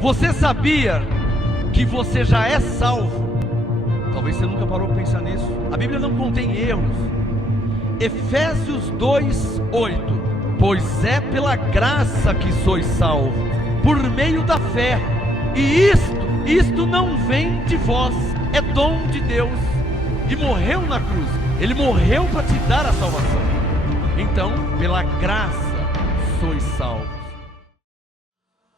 Você sabia que você já é salvo? Talvez você nunca parou para pensar nisso. A Bíblia não contém erros. Efésios 2:8. Pois é pela graça que sois salvos, por meio da fé. E isto não vem de vós, é dom de Deus. E morreu na cruz. Ele morreu para te dar a salvação. Então, pela graça sois salvos.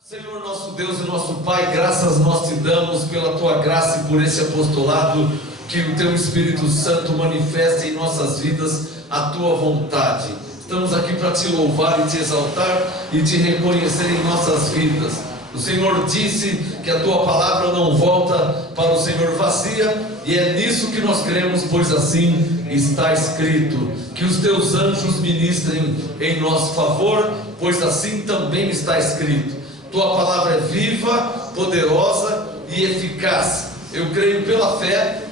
Senhor nosso Deus e nosso Pai, graças nós te damos pela tua graça e por esse apostolado, que o teu Espírito Santo manifeste em nossas vidas a tua vontade. Estamos aqui para te louvar e te exaltar e te reconhecer em nossas vidas. O Senhor disse que a tua palavra não volta para o Senhor vazia, e é nisso que nós cremos, pois assim está escrito. Que os teus anjos ministrem em nosso favor, pois assim também está escrito. Tua palavra é viva, poderosa e eficaz. Eu creio pela fé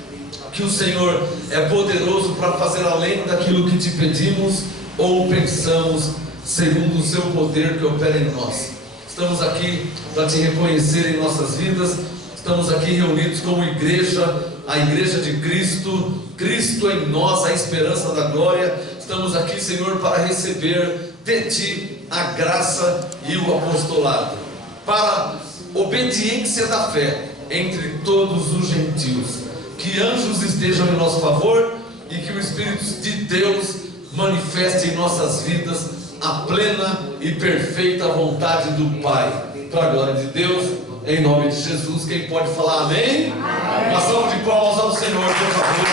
que o Senhor é poderoso para fazer além daquilo que te pedimos ou pensamos, segundo o seu poder que opera em nós. Estamos aqui para te reconhecer em nossas vidas. Estamos aqui reunidos como igreja, a igreja de Cristo, Cristo em nós, a esperança da glória. Estamos aqui, Senhor, para receber de ti a graça e o apostolado, para obediência da fé entre todos os gentios. Que anjos estejam em nosso favor e que o Espírito de Deus manifeste em nossas vidas a plena e perfeita vontade do Pai, para a glória de Deus, em nome de Jesus. Quem pode falar amém? Amém. Uma salva de palmas ao Senhor, por favor.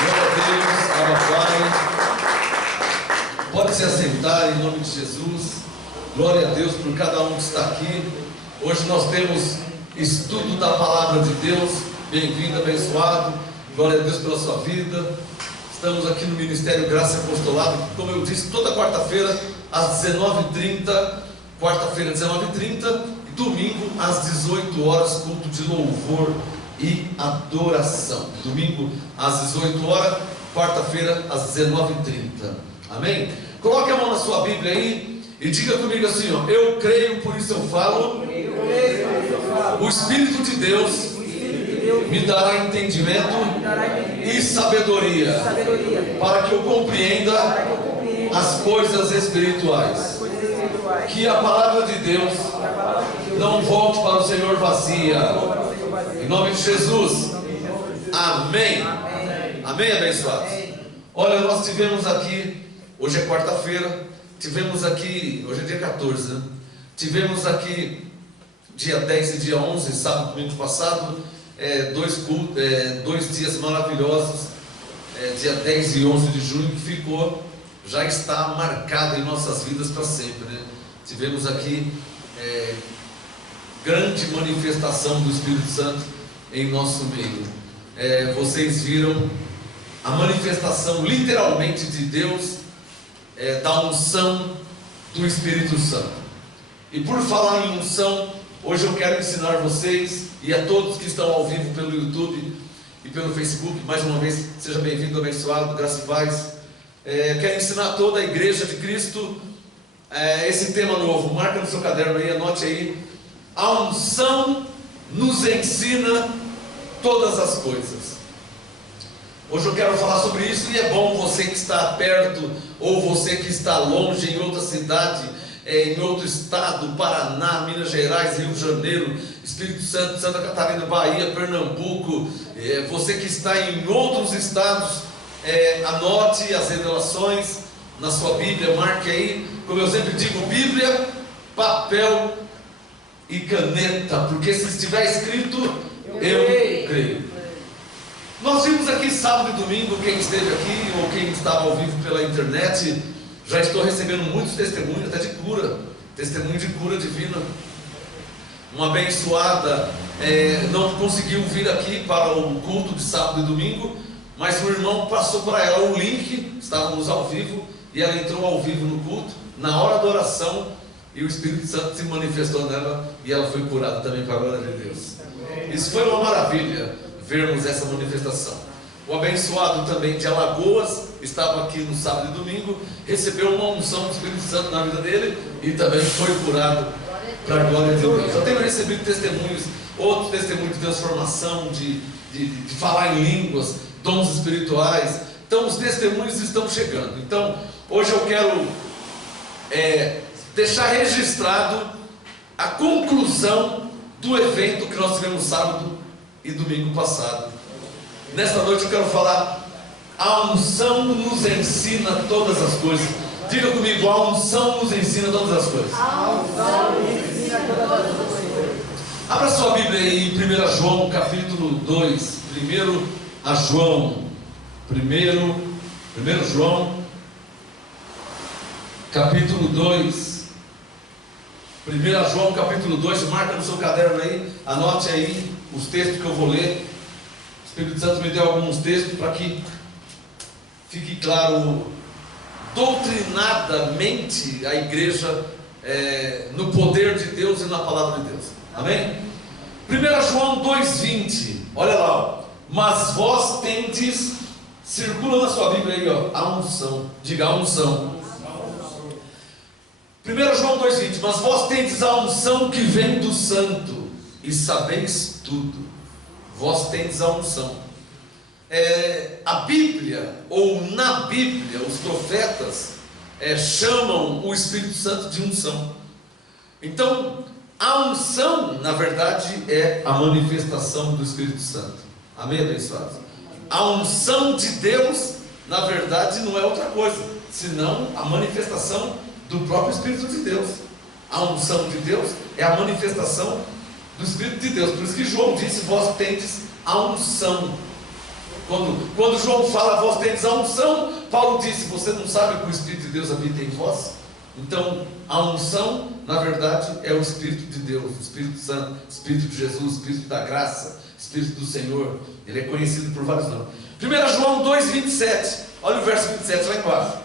Glória a Deus, Pai. Pode se assentar em nome de Jesus. Glória a Deus por cada um que está aqui. Hoje nós temos estudo da palavra de Deus. Bem-vindo, abençoado. Glória a Deus pela sua vida. Estamos aqui no Ministério Graça e Apostolado, como eu disse, toda quarta-feira às 19h30, quarta-feira às 19h30 e domingo às 18 horas, culto de louvor e adoração. Domingo às 18 horas, quarta-feira às 19h30. Amém? Coloque a mão na sua Bíblia aí e diga comigo assim, ó: eu creio, por isso eu falo. O Espírito de Deus me dará entendimento e sabedoria, para que eu compreenda as coisas espirituais. Que a palavra de Deus não volte para o Senhor vazia. Em nome de Jesus. Amém. Amém, abençoados. Olha, nós tivemos aqui, hoje é quarta-feira, tivemos aqui, hoje é dia 14, né? Tivemos aqui dia 10 e dia 11, sábado, domingo passado, dois dias maravilhosos, dia 10 e 11 de junho, que ficou, já está marcado em nossas vidas para sempre, né? Tivemos aqui grande manifestação do Espírito Santo em nosso meio. Vocês viram a manifestação literalmente de Deus, da unção do Espírito Santo. E por falar em unção, hoje eu quero ensinar vocês e a todos que estão ao vivo pelo YouTube e pelo Facebook, mais uma vez, seja bem-vindo, abençoado, graça e paz. Quero ensinar toda a igreja de Cristo esse tema novo. Marca no seu caderno aí, anote aí. A unção nos ensina todas as coisas. Hoje eu quero falar sobre isso, e é bom você que está perto ou você que está longe, em outra cidade, em outro estado, Paraná, Minas Gerais, Rio de Janeiro, Espírito Santo, Santa Catarina, Bahia, Pernambuco, você que está em outros estados, anote as revelações na sua Bíblia, marque aí, como eu sempre digo, Bíblia, papel e caneta, porque se estiver escrito, eu creio. Nós vimos aqui sábado e domingo, quem esteve aqui ou quem estava ao vivo pela internet, já estou recebendo muitos testemunhos, até de cura, testemunho de cura divina. Uma abençoada não conseguiu vir aqui para o culto de sábado e domingo, mas o irmão passou para ela o link, estávamos ao vivo, e ela entrou ao vivo no culto, na hora da oração, e o Espírito Santo se manifestou nela, e ela foi curada também, para a glória de Deus. Isso foi uma maravilha, vermos essa manifestação. O abençoado também de Alagoas estava aqui no sábado e domingo, recebeu uma unção do Espírito Santo na vida dele e também foi curado para a glória de Deus. Eu tenho recebido testemunhos, outros testemunhos de transformação, de falar em línguas, dons espirituais. Então os testemunhos estão chegando. Então hoje eu quero deixar registrado a conclusão do evento que nós tivemos sábado e domingo passado. Nesta noite eu quero falar: a unção nos ensina todas as coisas. Diga comigo: a unção nos ensina todas as coisas. A unção nos ensina todas as coisas. Abra sua Bíblia aí em 1 João capítulo 2. 1 João capítulo 2. 1 João capítulo 2, marca no seu caderno aí, anote aí os textos que eu vou ler. O Espírito Santo me deu alguns textos para que fique claro doutrinadamente a igreja no poder de Deus e na palavra de Deus. Amém? 1 João 2,20, olha lá, ó. Mas vós tendes, circula na sua Bíblia aí, ó, a unção. Diga: a unção. 1 João 2,20, mas vós tendes a unção que vem do santo, e sabeis tudo. Vós tendes a unção. A Bíblia, ou na Bíblia, os profetas chamam o Espírito Santo de unção. Então, a unção, na verdade, é a manifestação do Espírito Santo. Amém, abençoados? A unção de Deus, na verdade, não é outra coisa senão a manifestação do próprio Espírito de Deus. A unção de Deus é a manifestação do Espírito de Deus. Por isso que João disse: vós tendes a unção. Quando João fala vós tendes a unção, Paulo disse: você não sabe que o Espírito de Deus habita em vós? Então a unção, na verdade, é o Espírito de Deus, o Espírito Santo, o Espírito de Jesus, o Espírito da graça, o Espírito do Senhor. Ele é conhecido por vários nomes. 1 João 2,27, olha o verso 27 lá embaixo.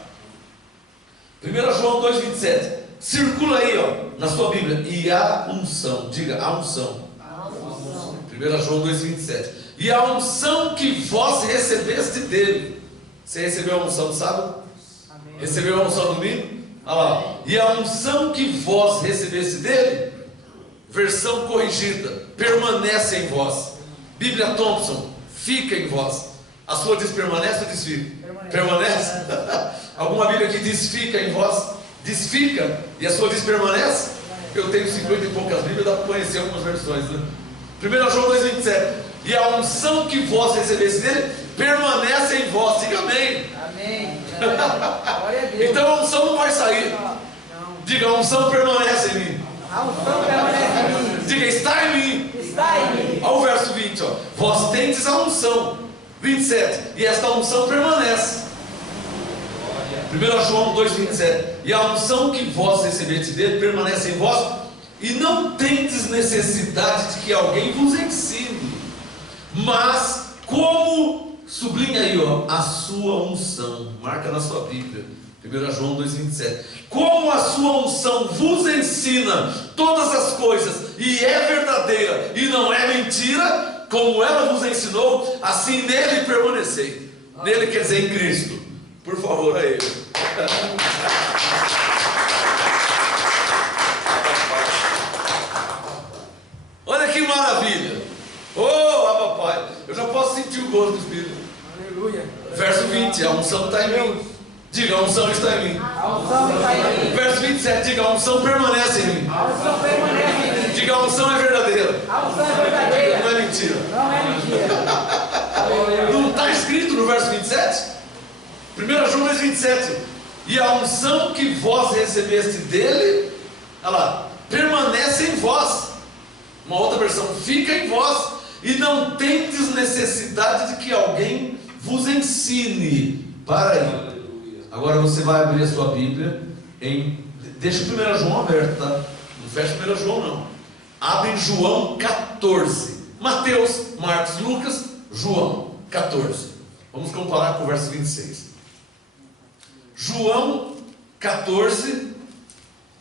1 João 2,27, circula aí, ó, na sua Bíblia. E a unção, diga: a unção. 1 João 2,27. E a unção que vós recebeste dele. Você recebeu a unção do sábado? Amém. Recebeu a unção do domingo? Olha lá. E a unção que vós recebeste dele, versão corrigida, permanece em vós. Bíblia Thompson, fica em vós. A sua diz permanece ou desfica? Permanece? Alguma Bíblia que diz fica em vós, diz fica, e a sua diz permanece? Eu tenho 50 e poucas Bíblias, dá para conhecer algumas versões, né? 1 João 2,27. E a unção que vós recebeste dele permanece em vós. Diga amém. Amém. Glória a Deus. Então a unção não vai sair. Não. Diga: a unção permanece em mim. A unção permanece em mim. Diga: está em mim. Está em mim. Olha o verso 20, ó. Vós tendes a unção. 27. E esta unção permanece. 1 João 2,27. E a unção que vós recebeste dele permanece em vós, e não tendes necessidade de que alguém vos ensine, mas como, sublinha aí, ó, a sua unção, marca na sua Bíblia, 1 João 2,27, como a sua unção vos ensina todas as coisas, e é verdadeira, e não é mentira, como ela vos ensinou, assim nele permanecei. Nele quer dizer em Cristo. Por favor, a ele. Olha que maravilha. Oh, Abba Pai, eu já posso sentir o gosto do Espírito. Aleluia. Verso 20, a unção está em mim. Diga: a unção está em mim. A unção está em mim. Verso 27, diga: a unção permanece em mim. A unção permanece em mim. Diga: a unção é verdadeira. A unção é verdadeira. Não é mentira. Não é mentira. Não está escrito no verso 27? 1 João 2,27. E a unção que vós recebeste dele, olha lá, permanece em vós. Uma outra versão: fica em vós, e não tendes necessidade de que alguém vos ensine. Para aí. Agora você vai abrir a sua Bíblia deixa o 1 João aberto, tá? Não fecha 1 João não. Abre em João 14. Mateus, Marcos, Lucas, João 14. Vamos comparar com o verso 26. João 14,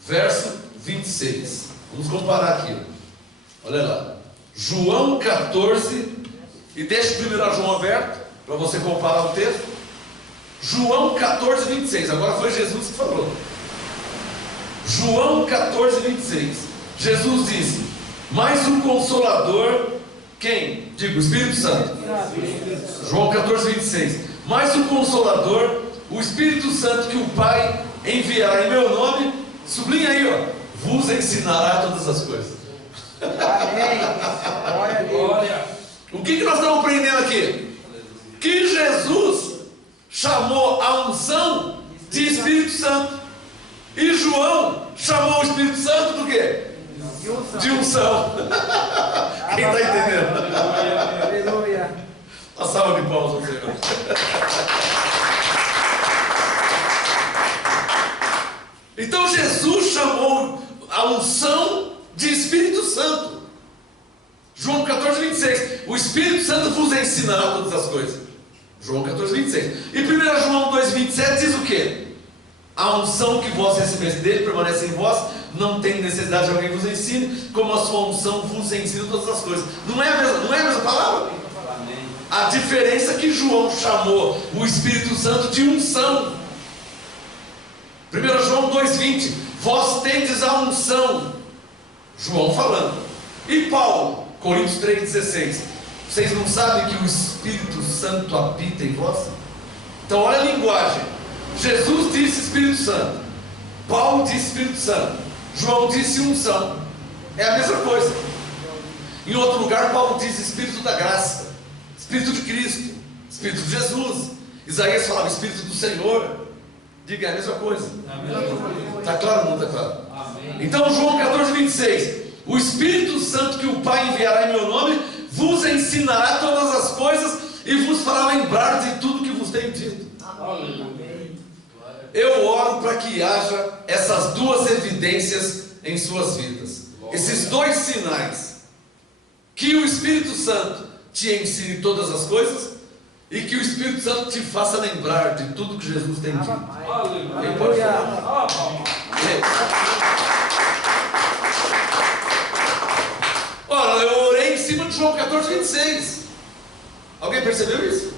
verso 26. Vamos comparar aqui. Olha lá. João 14. E deixa o 1 João aberto, para você comparar o texto. João 14, 26. Agora foi Jesus que falou. João 14, 26. Jesus disse: mas o Consolador, quem? Digo, o Espírito Santo. João 14, 26. Mas o Consolador, o Espírito Santo que o Pai enviará em meu nome, sublinha aí, ó, vos ensinará todas as coisas. Amém. Glória a Deus. O que nós estamos aprendendo aqui? Que Jesus chamou a unção de Espírito Santo. E João chamou o Espírito Santo do quê? De unção. Quem está entendendo? Aleluia. Uma salva de palmas ao Senhor. Então Jesus chamou a unção de Espírito Santo. João 14, 26. O Espírito Santo vos ensinará todas as coisas. João 14, 26. E 1 João 2, 27 diz o quê? A unção que vós recebeste dele permanece em vós, não tem necessidade de alguém vos ensine, como a sua unção vos ensina todas as coisas. Não é a mesma palavra? A diferença é que João chamou o Espírito Santo de unção. 1 João 2,20. Vós tendes a unção. João falando. E Paulo, Coríntios 3,16. Vocês não sabem que o Espírito Santo habita em vós? Então olha a linguagem. Jesus disse Espírito Santo, Paulo disse Espírito Santo, João disse unção. É a mesma coisa. Em outro lugar Paulo diz Espírito da graça, Espírito de Cristo, Espírito de Jesus. Isaías falava Espírito do Senhor. Diga, é a mesma coisa. Está claro ou não está claro? Então João 14, 26. O Espírito Santo que o Pai enviará em meu nome vos ensinará todas as coisas e vos fará lembrar de tudo que vos tenho dito. Eu oro para que haja essas duas evidências em suas vidas. Esses dois sinais. Que o Espírito Santo te ensine todas as coisas e que o Espírito Santo te faça lembrar de tudo que Jesus tem dito. Quem pode falar? Ora, eu orei em cima de João 14, 26. Alguém percebeu isso?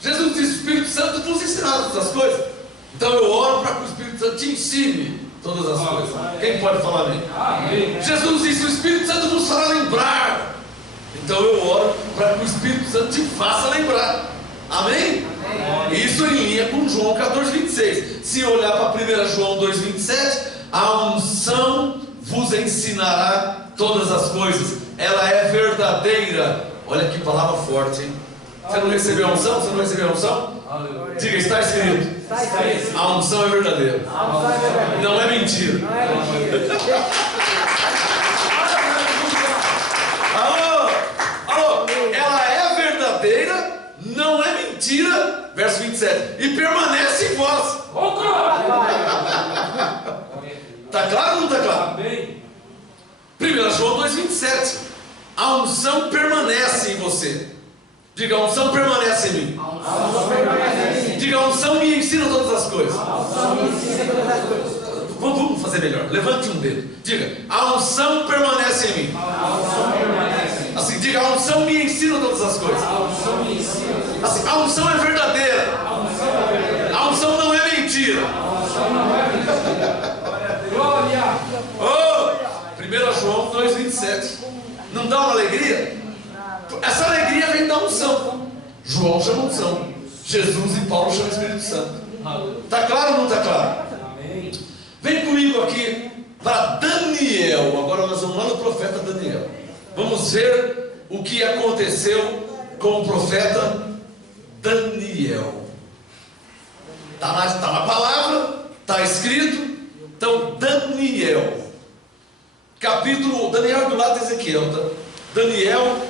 Jesus disse: o Espírito Santo vos ensinará todas as coisas. Então eu oro para que o Espírito Santo te ensine todas as coisas. Quem pode falar amém? Amém? Jesus disse: o Espírito Santo vos fará lembrar. Então eu oro para que o Espírito Santo te faça lembrar. Amém? Amém. Isso em linha com João 14, 26. Se olhar para 1 João 2, 27, a unção vos ensinará todas as coisas. Ela é verdadeira. Olha que palavra forte, hein? Você não recebeu a unção? Você não recebeu a unção? Diga, está escrito. A unção é verdadeira. Não é mentira. Alô? Ela é verdadeira, não é mentira. Verso 27. E permanece em vós. Está claro ou não está claro? 1 João 2, 27. A unção permanece em você. Diga, a unção permanece em mim. Diga, a unção me ensina todas as coisas. Vamos fazer melhor. Levante um dedo. Diga, a unção permanece em mim. Assim, diga, a unção me ensina todas as coisas. Assim, a unção é verdadeira. A unção não é mentira. Oh, 1 João 2, 27. Não dá uma alegria? Essa alegria vem da unção. João chama unção. Jesus e Paulo chamam Espírito Santo. Está claro ou não está claro? Vem comigo aqui para Daniel. Agora nós vamos lá no profeta Daniel. Vamos ver o que aconteceu com o profeta Daniel. Está na palavra, está escrito. Então, Daniel. Daniel do lado de Ezequiel, tá? Daniel,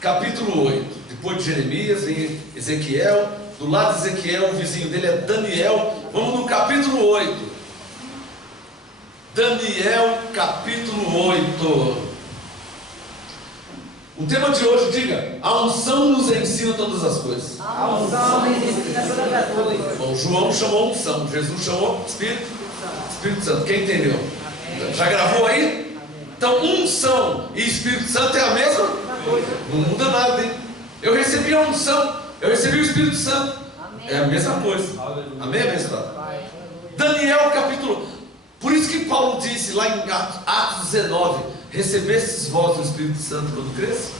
capítulo 8. Depois de Jeremias vem Ezequiel. Do lado de Ezequiel, o vizinho dele é Daniel. Vamos no capítulo 8. Daniel, capítulo 8. O tema de hoje, diga: a unção nos ensina todas as coisas. A unção nos ensina todas as coisas. Bom, João chamou unção, Jesus chamou Espírito Santo. Quem entendeu? Já gravou aí? Então, unção e Espírito Santo é a mesma coisa. Não muda nada, hein? Eu recebi a unção, eu recebi o Espírito Santo. É a mesma coisa. Amém, abençoado? Daniel capítulo. Por isso que Paulo disse lá em Atos 19: recebestes vós o Espírito Santo quando cresce?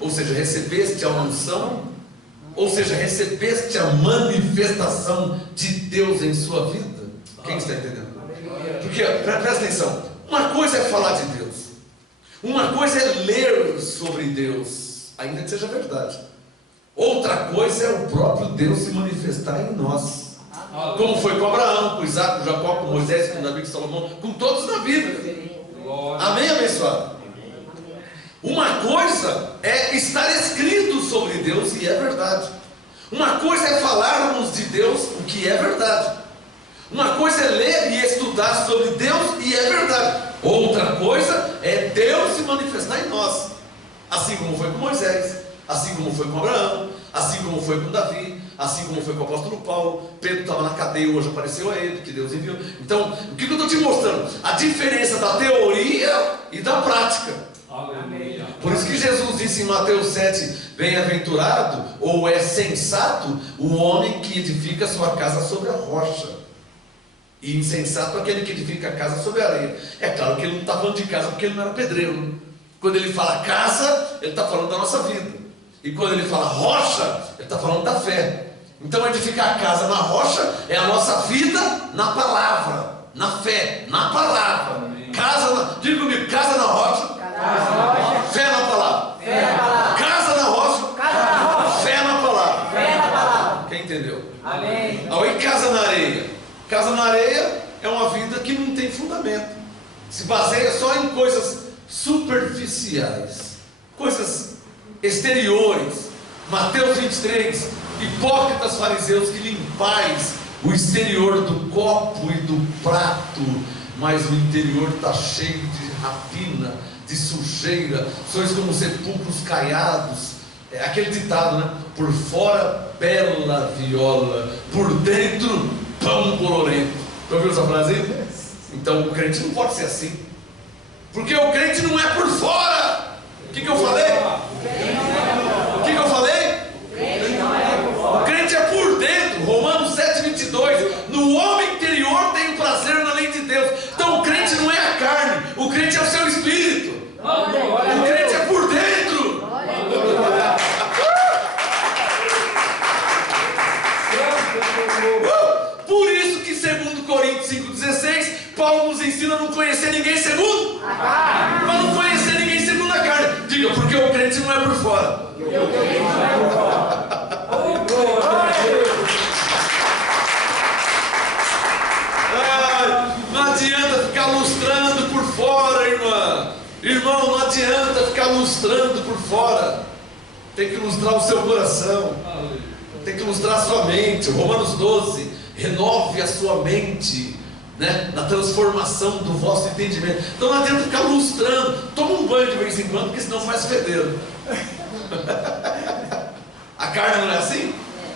Ou seja, recebeste a unção, ou seja, recebeste a manifestação de Deus em sua vida. Quem está entendendo? Porque, presta atenção, uma coisa é falar de Deus, uma coisa é ler sobre Deus, ainda que seja verdade. Outra coisa é o próprio Deus se manifestar em nós, como foi com Abraão, com Isaac, com Jacó, com Moisés, com Davi, com Salomão, com todos na Bíblia. Amém, abençoado? Uma coisa é estar escrito sobre Deus, e é verdade. Uma coisa é falarmos de Deus, o que é verdade. Uma coisa é ler e estudar sobre Deus, e é verdade. Outra coisa é Deus se manifestar em nós, assim como foi com Moisés, assim como foi com Abraão, assim como foi com Davi, assim como foi com o apóstolo Paulo. Pedro estava na cadeia, hoje apareceu a ele, que Deus enviou. Então, o que eu estou te mostrando? A diferença da teoria e da prática. Amém. Por isso que Jesus disse em Mateus 7: bem-aventurado, ou é sensato, o homem que edifica sua casa sobre a rocha, e insensato aquele que edifica a casa sobre a areia. É claro que ele não está falando de casa porque ele não era pedreiro. Quando ele fala casa, ele está falando da nossa vida. E quando ele fala rocha, ele está falando da fé. Então, edificar a casa na rocha é a nossa vida na palavra, na fé, na palavra. Diga comigo, casa na rocha, fé na palavra. Casa na rocha, fé na palavra. Quem entendeu? Amém. Aí, casa na areia. Casa na areia é uma vida que não tem fundamento, se baseia só em coisas superficiais, coisas exteriores. Mateus 23: hipócritas fariseus, que limpais o exterior do copo e do prato, mas o interior está cheio de rapina, de sujeira. Sois como sepulcros caiados. É aquele ditado, né? Por fora bela viola, por dentro pão bolorento. Já ouviu essa frase aí? Então o crente não pode ser assim, porque o crente não é por fora. O que eu falei? O que eu falei? O crente é por dentro. Romanos 7:22. No homem interior tem prazer na lei de Deus. Então o crente não é a carne, o crente é o seu espírito. O crente é por dentro. Por isso que segundo Coríntios 5:16, Paulo nos ensina a não conhecer ninguém segundo para não conhecer ninguém segundo a carne. Diga, porque o crente não é por fora. Não adianta ficar lustrando por fora, irmã. Irmão, não adianta ficar lustrando por fora. Tem que lustrar o seu coração, tem que lustrar a sua mente. Romanos 12: renove a sua mente, né? Na transformação do vosso entendimento. Então não adianta ficar lustrando. Toma um banho de vez em quando, porque senão faz fedeiro. A carne não é assim?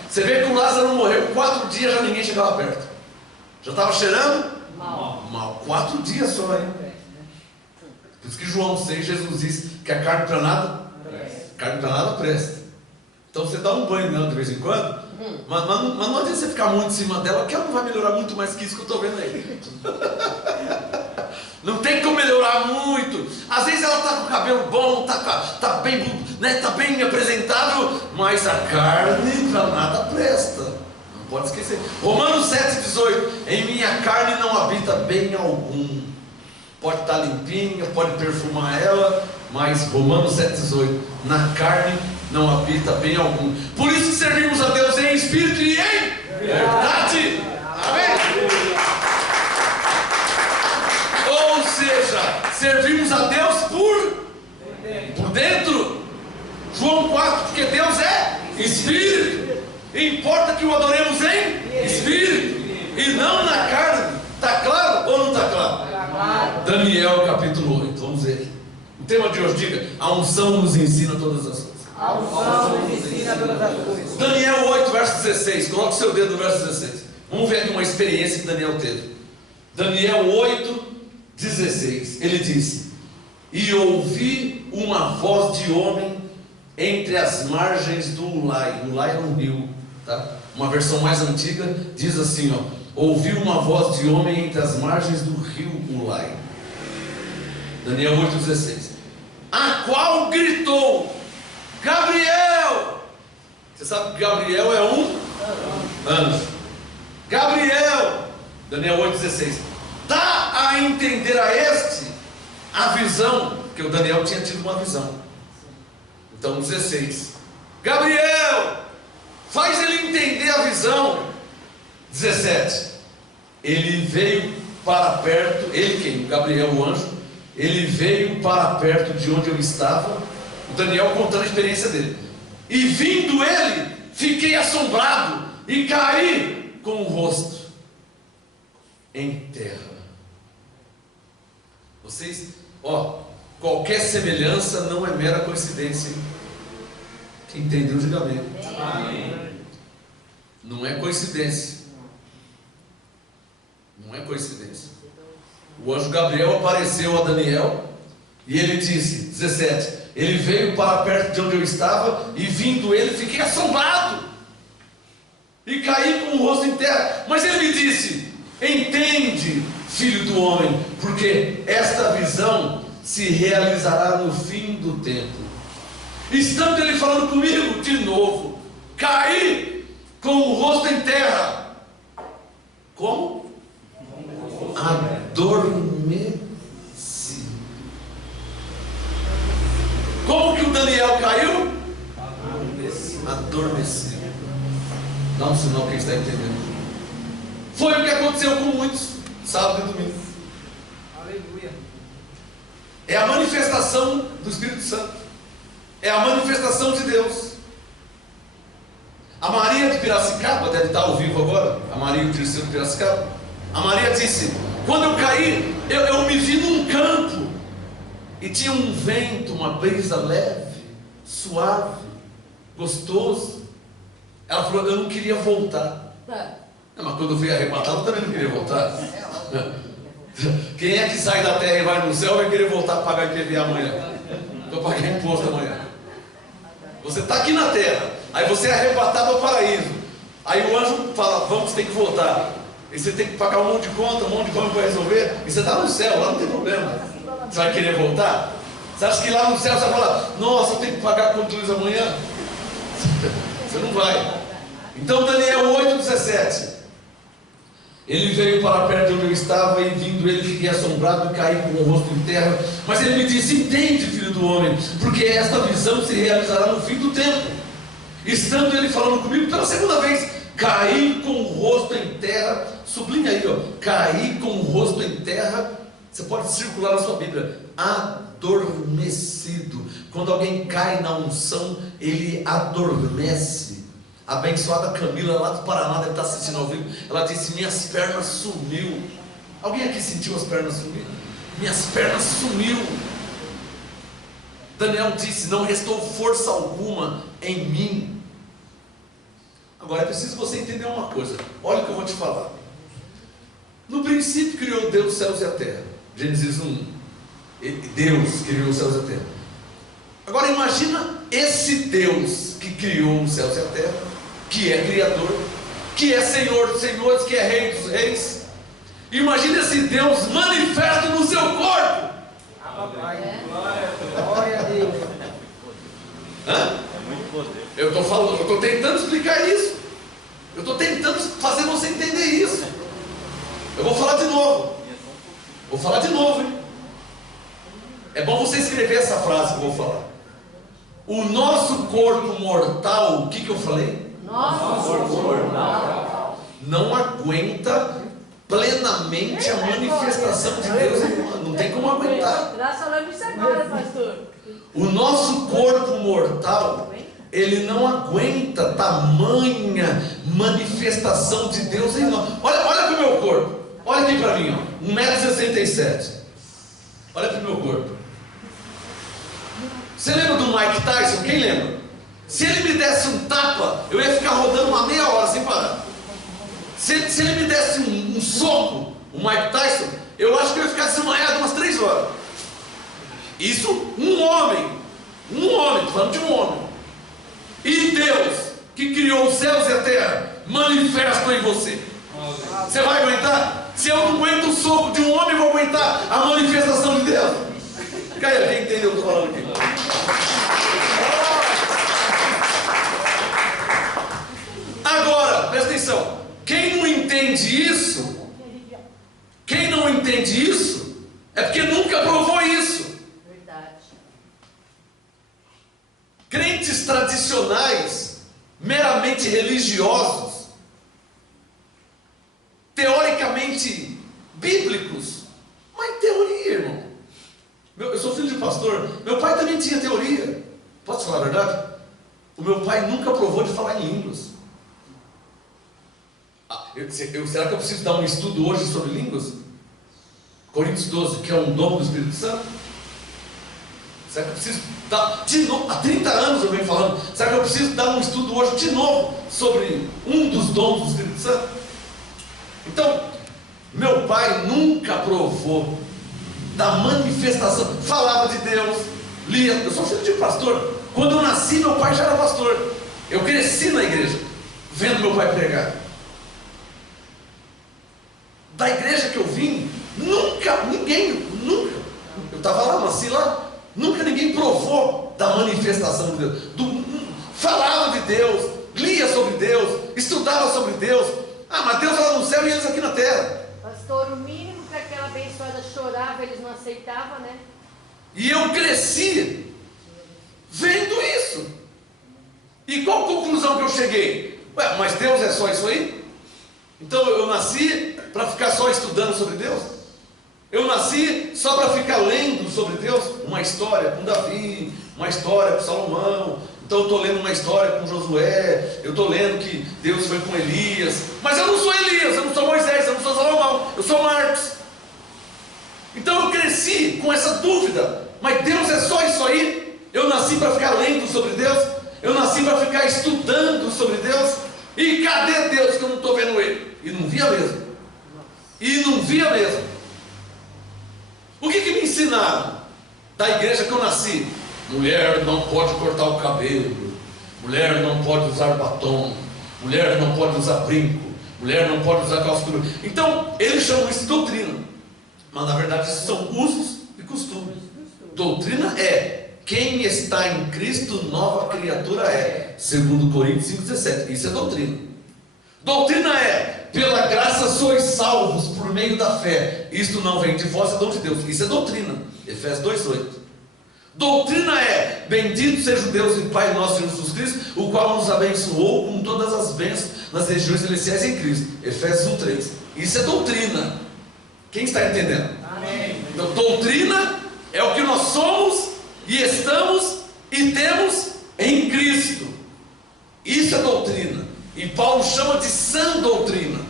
Você vê que o Lázaro morreu 4 dias, já ninguém chegava perto. Já estava cheirando? Mal. 4 dias só, hein? Por isso que João 6, Jesus disse que a carne para nada, carne para nada presta. Então você dá um banho nela de vez em quando, mas não adianta você ficar muito em cima dela, porque ela não vai melhorar muito mais que isso que eu estou vendo aí. Não tem como melhorar muito. Às vezes ela está com o cabelo bom, tá bem, né, tá bem apresentável, mas a carne para nada presta. Não pode esquecer. Romanos 7:18: em minha carne não habita bem algum. Pode estar limpinha, pode perfumar ela, mas Romanos 7:18: na carne não habita bem algum. Por isso que servimos a Deus em espírito e em verdade. Amém? Ou seja, servimos a Deus por dentro. João 4: porque Deus é espírito. Importa que o adoremos em espírito e não na carne. Está claro ou não está claro? Daniel capítulo 8, vamos ver aqui. O tema de hoje, diga: a unção nos ensina todas as coisas. A unção nos ensina todas as coisas. Daniel 8, verso 16. Coloque seu dedo no verso 16. Vamos ver aqui uma experiência que Daniel teve. Daniel 8, 16. Ele disse: e ouvi uma voz de homem entre as margens do Ulai. Ulai é um rio, tá? Uma versão mais antiga diz assim, ó: ouviu uma voz de homem entre as margens do rio Ulai. Daniel 8,16. A qual gritou: Gabriel! Você sabe que Gabriel é um anjo. Gabriel, Daniel 8,16. Dá a entender a este a visão, que o Daniel tinha tido uma visão. Então 16. Gabriel, faz ele entender a visão. 17. Ele veio para perto, ele quem? Gabriel, o anjo. Ele veio para perto de onde eu estava. O Daniel contando a experiência dele. E vindo ele, fiquei assombrado e caí com o rosto em terra. Vocês, qualquer semelhança não é mera coincidência, hein? Quem entendeu, diga amém. Amém. Não é coincidência. Não é coincidência. O anjo Gabriel apareceu a Daniel e ele disse, 17, ele veio para perto de onde eu estava e vindo ele, fiquei assombrado e caí com o rosto em terra. Mas ele me disse: entende, filho do homem, porque esta visão se realizará no fim do tempo. Estando ele falando comigo, de novo, caí com o rosto em terra. Como? Adormeci. Como que o Daniel caiu? Adormeci. Dá um sinal, quem está entendendo. Foi o que aconteceu com muitos, sábado e domingo. Aleluia. É a manifestação do Espírito Santo. É a manifestação de Deus. A Maria de Piracicaba, deve estar ao vivo agora. A Maria e o Tirceu de Piracicaba. A Maria disse: quando eu caí, eu me vi num campo e tinha um vento, uma brisa leve, suave, gostoso. Ela falou: eu não queria voltar. Mas quando eu fui arrebatado, eu também não queria voltar. Quem é que sai da terra e vai no céu vai querer voltar para pagar IPVA amanhã? Estou pagando imposto amanhã. Você está aqui na terra, aí você é arrebatado ao paraíso. Aí o anjo fala: vamos, tem que voltar. E você tem que pagar um monte de conta, um monte de coisa para resolver. E você está no céu, lá não tem problema. Você vai querer voltar? Você acha que lá no céu você vai falar: nossa, eu tenho que pagar a conta de luz amanhã? Você não vai. Então Daniel 8,17. Ele veio para perto de onde eu estava e vindo ele fiquei assombrado e caí com o rosto em terra. Mas ele me disse: entende, filho do homem, porque esta visão se realizará no fim do tempo. Estando ele falando comigo pela segunda vez, caí com o rosto em terra. Sublinha aí, caí com o rosto em terra. Você pode circular na sua Bíblia: adormecido. Quando alguém cai na unção, ele adormece. A abençoada Camila lá do Paraná deve estar assistindo ao vivo. Ela disse: minhas pernas sumiu. Alguém aqui sentiu as pernas sumir? Minhas pernas sumiu. Daniel disse: não restou força alguma em mim. Agora é preciso você entender uma coisa. Olha o que eu vou te falar. No princípio criou Deus os céus e a terra. Gênesis 1. Deus criou os céus e a terra. Agora imagina esse Deus que criou os céus e a terra, que é Criador, que é Senhor dos senhores, que é Rei dos reis. Imagina esse Deus manifesto no seu corpo. Glória a Deus. Hã? Eu estou tentando explicar isso. Eu estou tentando fazer você entender isso. Eu vou falar de novo. Vou falar de novo, hein? É bom você escrever essa frase que eu vou falar. O nosso corpo mortal, o que eu falei? Nosso corpo mortal não aguenta plenamente a manifestação de Deus. Não tem como aguentar. Graças a Deus agora, pastor. O nosso corpo mortal, ele não aguenta tamanha manifestação de Deus em nós. Olha para o meu corpo. Olha aqui para mim, 1,67 m. Olha para o meu corpo. Você lembra do Mike Tyson? Quem lembra? Se ele me desse um tapa, eu ia ficar rodando uma meia hora sem parar. Se ele me desse um soco, o Mike Tyson, eu acho que eu ia ficar desmaiado umas 3 horas. Isso, um homem, estou falando de um homem. E Deus, que criou os céus e a terra, manifesta em você. Você vai aguentar? Se eu não aguento o soco de um homem, eu vou aguentar a manifestação de Deus. Caia, quem entendeu o que eu estou falando aqui? Agora, presta atenção. Quem não entende isso, é porque nunca provou isso. Verdade. Crentes tradicionais, meramente religiosos, teoricamente bíblicos, mas teoria, irmão. Eu sou filho de pastor, meu pai também tinha teoria. Posso falar a verdade? O meu pai nunca provou de falar em línguas. Será que eu preciso dar um estudo hoje sobre línguas? Coríntios 12, que é um dom do Espírito Santo? Será que eu preciso dar de novo? Há 30 anos eu venho falando. Será que eu preciso dar um estudo hoje de novo sobre um dos dons do Espírito Santo? Então, meu pai nunca provou da manifestação. Falava de Deus, lia. Eu sou filho de pastor. Quando eu nasci, meu pai já era pastor. Eu cresci na igreja, vendo meu pai pregar. Da igreja que eu vim, nunca, eu estava lá, nasci lá, nunca ninguém provou da manifestação de Deus. Falava de Deus, lia sobre Deus, estudava sobre Deus. Ah, mas Deus lá no céu e eles aqui na terra. Pastor, o mínimo que aquela abençoada chorava, eles não aceitavam, né? E eu cresci vendo isso. E qual a conclusão que eu cheguei? Ué, mas Deus é só isso aí? Então eu nasci para ficar só estudando sobre Deus? Eu nasci só para ficar lendo sobre Deus? Uma história com Davi, uma história com Salomão. Então eu estou lendo uma história com Josué. Eu estou lendo que Deus foi com Elias. Mas eu não sou Elias, eu não sou Moisés, eu não sou Salomão, eu sou Marcos. Então eu cresci com essa dúvida. Mas Deus é só isso aí? Eu nasci para ficar lendo sobre Deus? Eu nasci para ficar estudando sobre Deus? E cadê Deus que eu não estou vendo Ele? E não via mesmo. O que me ensinaram da igreja que eu nasci? Mulher não pode cortar o cabelo, mulher não pode usar batom, mulher não pode usar brinco, mulher não pode usar calça curta. Então, eles chamam isso de doutrina, mas na verdade isso são usos e costumes. Doutrina é: quem está em Cristo, nova criatura é, segundo Coríntios 5,17. Isso é doutrina. Doutrina é: pela graça sois salvos por meio da fé. Isto não vem de vós, é dom de Deus. Isso é doutrina. Efésios 2,8. Doutrina é: bendito seja o Deus e Pai nosso Jesus Cristo, o qual nos abençoou com todas as bênçãos nas regiões celestiais em Cristo. Efésios 1,3. Isso é doutrina. Quem está entendendo? Amém. Então, doutrina é o que nós somos e estamos e temos em Cristo. Isso é doutrina. E Paulo chama de sã doutrina.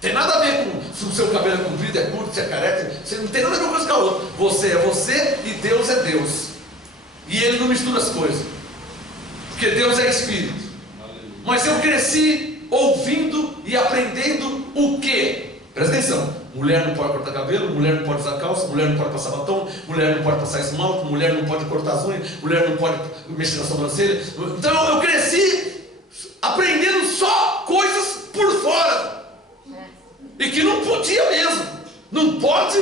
Tem nada a ver com se o seu cabelo é comprido, é curto, se é careca. Você não tem nada a ver com uma coisa com a outra. Você é você e Deus é Deus. E Ele não mistura as coisas. Porque Deus é Espírito. Mas eu cresci ouvindo e aprendendo o quê? Presta atenção. Mulher não pode cortar cabelo, mulher não pode usar calça, mulher não pode passar batom, mulher não pode passar esmalte, mulher não pode cortar as unhas, mulher não pode mexer na sobrancelha. Então eu cresci aprendendo só coisas por fora. E que não podia mesmo. Não pode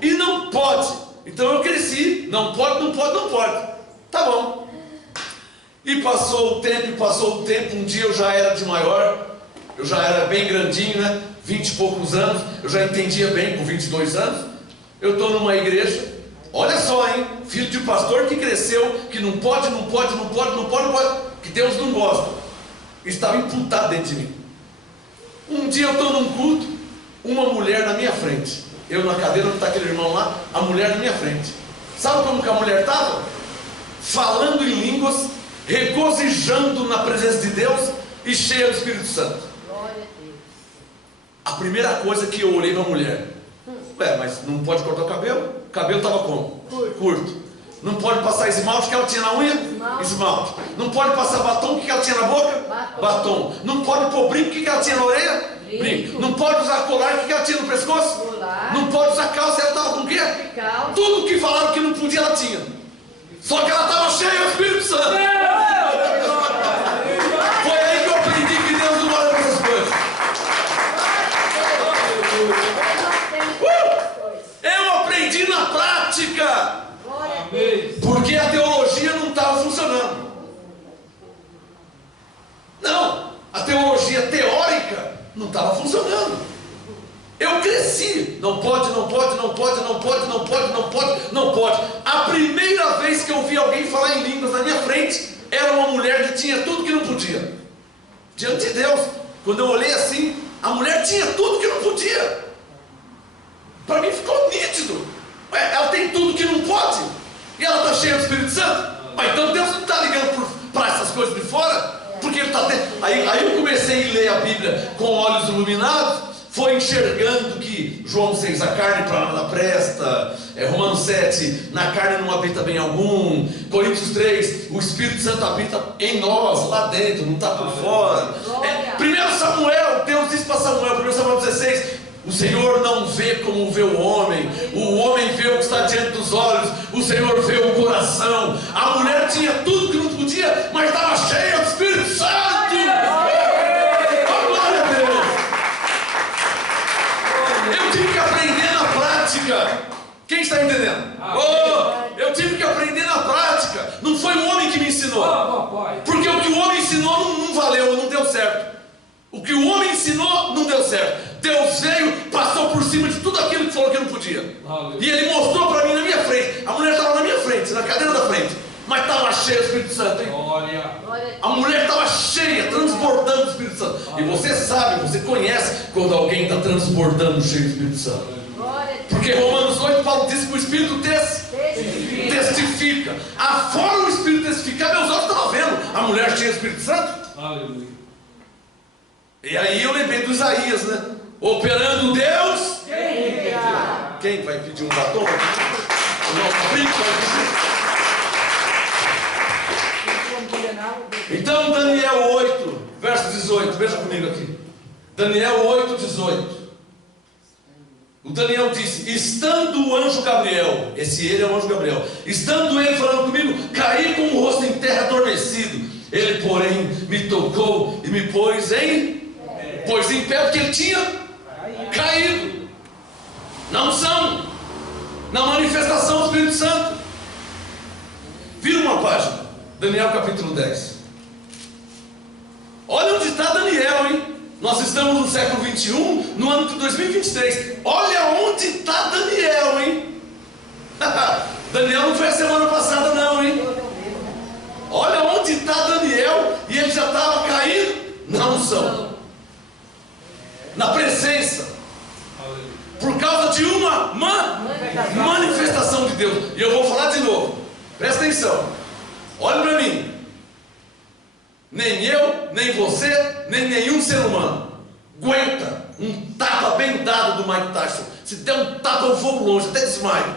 e não pode. Então eu cresci, não pode. Tá bom. E passou o tempo, um dia eu já era de maior, eu já era bem grandinho, né? 20 e poucos anos, eu já entendia bem com 22 anos. Eu estou numa igreja, olha só, hein? Filho de pastor que cresceu, que não pode, que Deus não gosta. Estava imputado dentro de mim. Um dia eu estou num culto, uma mulher na minha frente. Eu na cadeira onde está aquele irmão lá, a mulher na minha frente. Sabe como que a mulher estava? Falando em línguas, regozijando na presença de Deus e cheia do Espírito Santo. Glória a Deus. A primeira coisa que eu olhei para a mulher: ué, mas não pode cortar o cabelo? O cabelo estava como? Curto. Não pode passar esmalte, que ela tinha na unha? Esmalte. Não pode passar batom, que ela tinha na boca? Batom. Não pode pôr brinco, que ela tinha na orelha? Brinco. Não pode usar colar, que ela tinha no pescoço? Colar. Não pode usar calça, ela estava com o quê? Calça. Tudo que falaram que não podia, ela tinha. Só que ela estava cheia do Espírito Santo. Foi aí que eu aprendi que Deus não olha para essas coisas. prática. Porque a teologia não estava funcionando. Não, a teologia teórica não estava funcionando. Eu cresci. Não pode, não pode, não pode, não pode, não pode, não pode, não pode. A primeira vez que eu vi alguém falar em línguas na minha frente, era uma mulher que tinha tudo que não podia. Diante de Deus, quando eu olhei assim, a mulher tinha tudo que não podia. Para mim ficou nítido. Ela tem tudo que não pode. E ela está cheia do Espírito Santo. Mas então Deus não está ligando para essas coisas de fora. Porque Ele está dentro. Aí eu comecei a ler a Bíblia com olhos iluminados. Foi enxergando que João 6, a carne para nada presta. Romanos 7, na carne não habita bem algum. Coríntios 3, o Espírito Santo habita em nós, lá dentro, não está por fora. 1 Samuel, Deus disse para Samuel, 1 Samuel 16: o Senhor não vê como vê o homem vê o que está diante dos olhos, o Senhor vê o coração. A mulher tinha tudo que não podia, mas estava cheia do Espírito Santo. Glória a Deus. Eu tive que aprender na prática. Quem está entendendo? Eu tive que aprender na prática. Não foi o homem que me ensinou. Porque o que o homem ensinou não valeu, não deu certo. O que o homem ensinou não deu certo. Deus veio, passou por cima de tudo aquilo que falou que não podia. E Ele mostrou para mim na minha frente. A mulher estava na minha frente, na cadeira da frente, mas estava cheia do Espírito Santo, hein? A mulher estava cheia, transbordando do Espírito Santo. E você sabe, você conhece quando alguém está transbordando cheio do Espírito Santo. Porque Romanos 8, Paulo diz que o Espírito testifica. Afora o Espírito testificar, meus olhos estavam vendo a mulher cheia do Espírito Santo. Aleluia. E aí eu lembrei do Isaías, né? Operando Deus. Quem vai pedir um batom? Então Daniel 8, verso 18, veja comigo aqui. Daniel 8, 18. O Daniel disse: estando o anjo Gabriel, ele é o anjo Gabriel, estando ele falando comigo, caí com o rosto em terra adormecido. Ele, porém, me tocou e me pôs em pé, porque ele tinha caído na unção, na manifestação do Espírito Santo. Vira uma página, Daniel capítulo 10. Olha onde está Daniel, hein? Nós estamos no século 21, no ano de 2023. Olha onde está Daniel, hein? Daniel não foi a semana passada não, hein? Olha onde está Daniel, e ele já estava caído na unção, na presença, por causa de uma manifestação de Deus. E eu vou falar de novo, presta atenção, olha para mim. Nem eu, nem você, nem nenhum ser humano aguenta um tapa bem dado do Mike Tyson. Se der um tapa eu vou longe, até desmaio.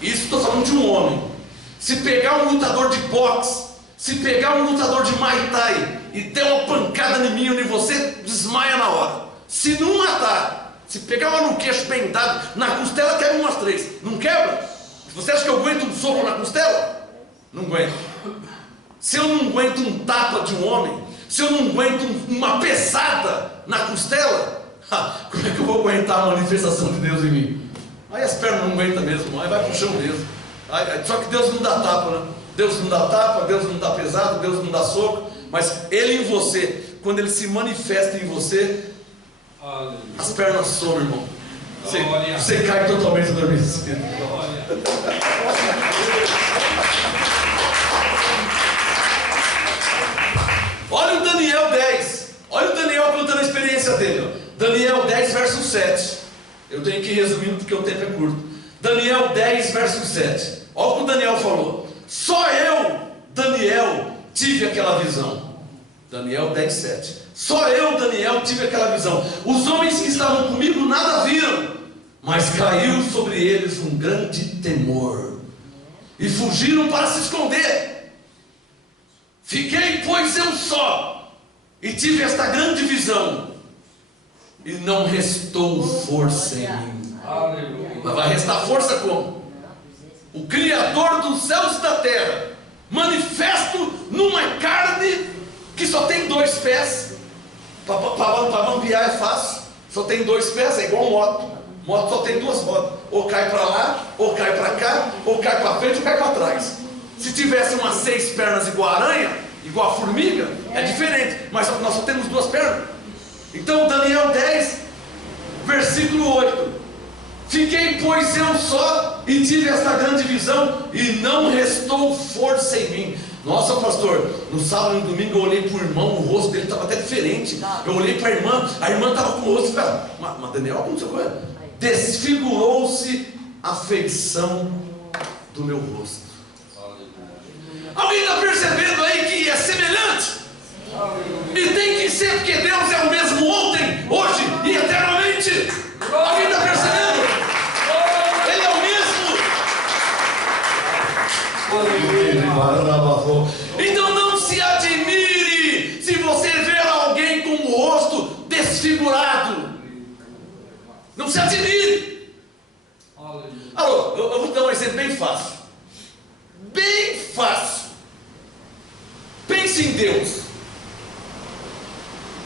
Isso estou falando de um homem. Se pegar um lutador de boxe, se pegar um lutador de Muay Thai e der uma pancada em mim ou em você, desmaia na hora. Se não matar, se pegar uma no queixo bem dado, na costela quebra umas 3. Não quebra? Você acha que eu aguento um soco na costela? Não aguento. Se eu não aguento um tapa de um homem, se eu não aguento uma pesada na costela, como é que eu vou aguentar a manifestação de Deus em mim? Aí as pernas não aguentam mesmo, aí vai pro chão mesmo. Só que Deus não dá tapa, né? Deus não dá tapa, Deus não dá pesado, Deus não dá soco. Mas Ele em você, quando Ele se manifesta em você, as pernas somem, irmão. Você cai totalmente adormecido. Olha o Daniel 10. Olha o Daniel contando a experiência dele. Daniel 10, verso 7. Eu tenho que ir resumindo porque o tempo é curto. Daniel 10, verso 7. Olha o que o Daniel falou. Só eu, Daniel, tive aquela visão. Daniel 10, 7. Só eu, Daniel, tive aquela visão. Os homens que estavam comigo nada viram, mas caiu sobre eles um grande temor, e fugiram para se esconder. Fiquei, pois, eu só, e tive esta grande visão, e não restou força em mim. Mas vai restar força como? O Criador dos céus e da terra, manifesto numa carne que só tem 2 pés. Para bambear é fácil, só tem 2 pés, é igual moto. Moto só tem duas rodas, ou cai para lá, ou cai para cá, ou cai para frente, ou cai para trás. Se tivesse umas 6 pernas igual a aranha, igual a formiga, é diferente, mas nós só temos 2 pernas. Então Daniel 10, versículo 8: fiquei, pois, eu só, e tive esta grande visão, e não restou força em mim. Nossa, pastor, no sábado e no domingo eu olhei para o irmão, o rosto dele estava até diferente. Eu olhei para a irmã estava com o rosto, mas Daniel aconteceu com ela. Desfigurou-se a feição do meu rosto. Alguém está percebendo aí que é semelhante? E tem que ser, porque Deus é o mesmo ontem, hoje e eternamente. Alguém está percebendo? Ele é o mesmo. Então não se admire se você ver alguém com o rosto desfigurado. Não se admire. Alô, eu vou dar um exemplo bem fácil. Bem fácil. Pense em Deus.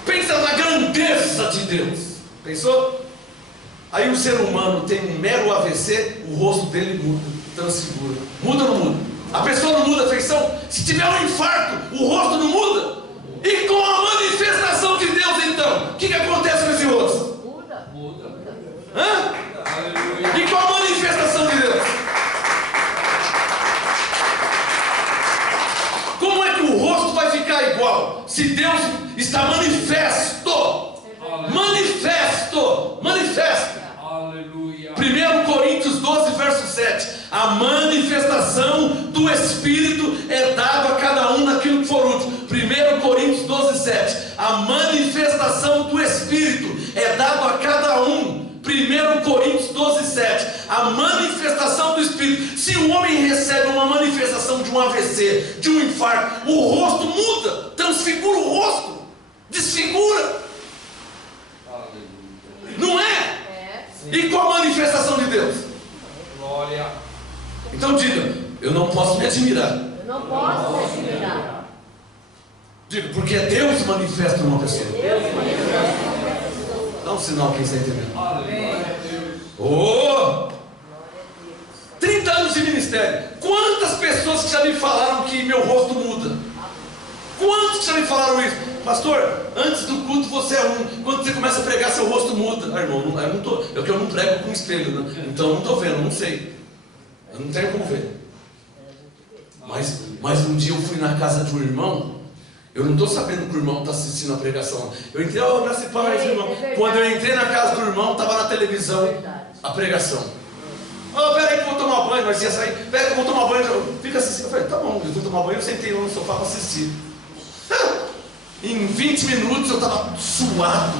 Pensa na grandeza de Deus. Pensou? Aí o ser humano tem um mero AVC, o rosto dele muda, transfigura. Muda ou não muda? A pessoa não muda a feição. Se tiver um infarto, o rosto não muda. E com a manifestação de Deus, então, o que acontece com esse rosto? Muda. Hã? E com a manifestação de Deus? Como é que o rosto vai ficar igual? Se Deus está manifesto. Manifesto. 1 Coríntios 12, verso 7: a manifestação do Espírito é dado a cada um naquilo que for útil. 1 Coríntios 12, 7: a manifestação do Espírito é dado a cada um. 1 Coríntios 12, 7: a manifestação do Espírito. Se o homem recebe uma manifestação de um AVC, de um infarto, o rosto muda, transfigura o rosto, desfigura. Não é? E com a manifestação de Deus? Glória. Então diga: eu não posso me admirar. Eu não posso me admirar. Diga: porque é Deus que manifesta numa pessoa. Deus manifesta numa pessoa. Dá um sinal quem está entendendo. Oh! 30 anos de ministério. Quantas pessoas que já me falaram que meu rosto muda? Quantos que já me falaram isso? Pastor, antes do culto você é um. Quando você começa a pregar, seu rosto muda. Ah, irmão, eu não prego com espelho, né? Então eu não estou vendo, eu não sei. Eu não tenho como ver. Mas um dia eu fui na casa de um irmão. Eu não estou sabendo que o irmão está assistindo a pregação. Eu entrei, graça e paz, irmão. Quando eu entrei na casa do irmão, estava na televisão a pregação. Peraí que eu vou tomar banho, mas ia sair. Peraí que eu vou tomar banho. Fica assistindo. Eu falei: tá bom, eu fui tomar banho, eu sentei lá no sofá para assistir. Em 20 minutos eu estava suado,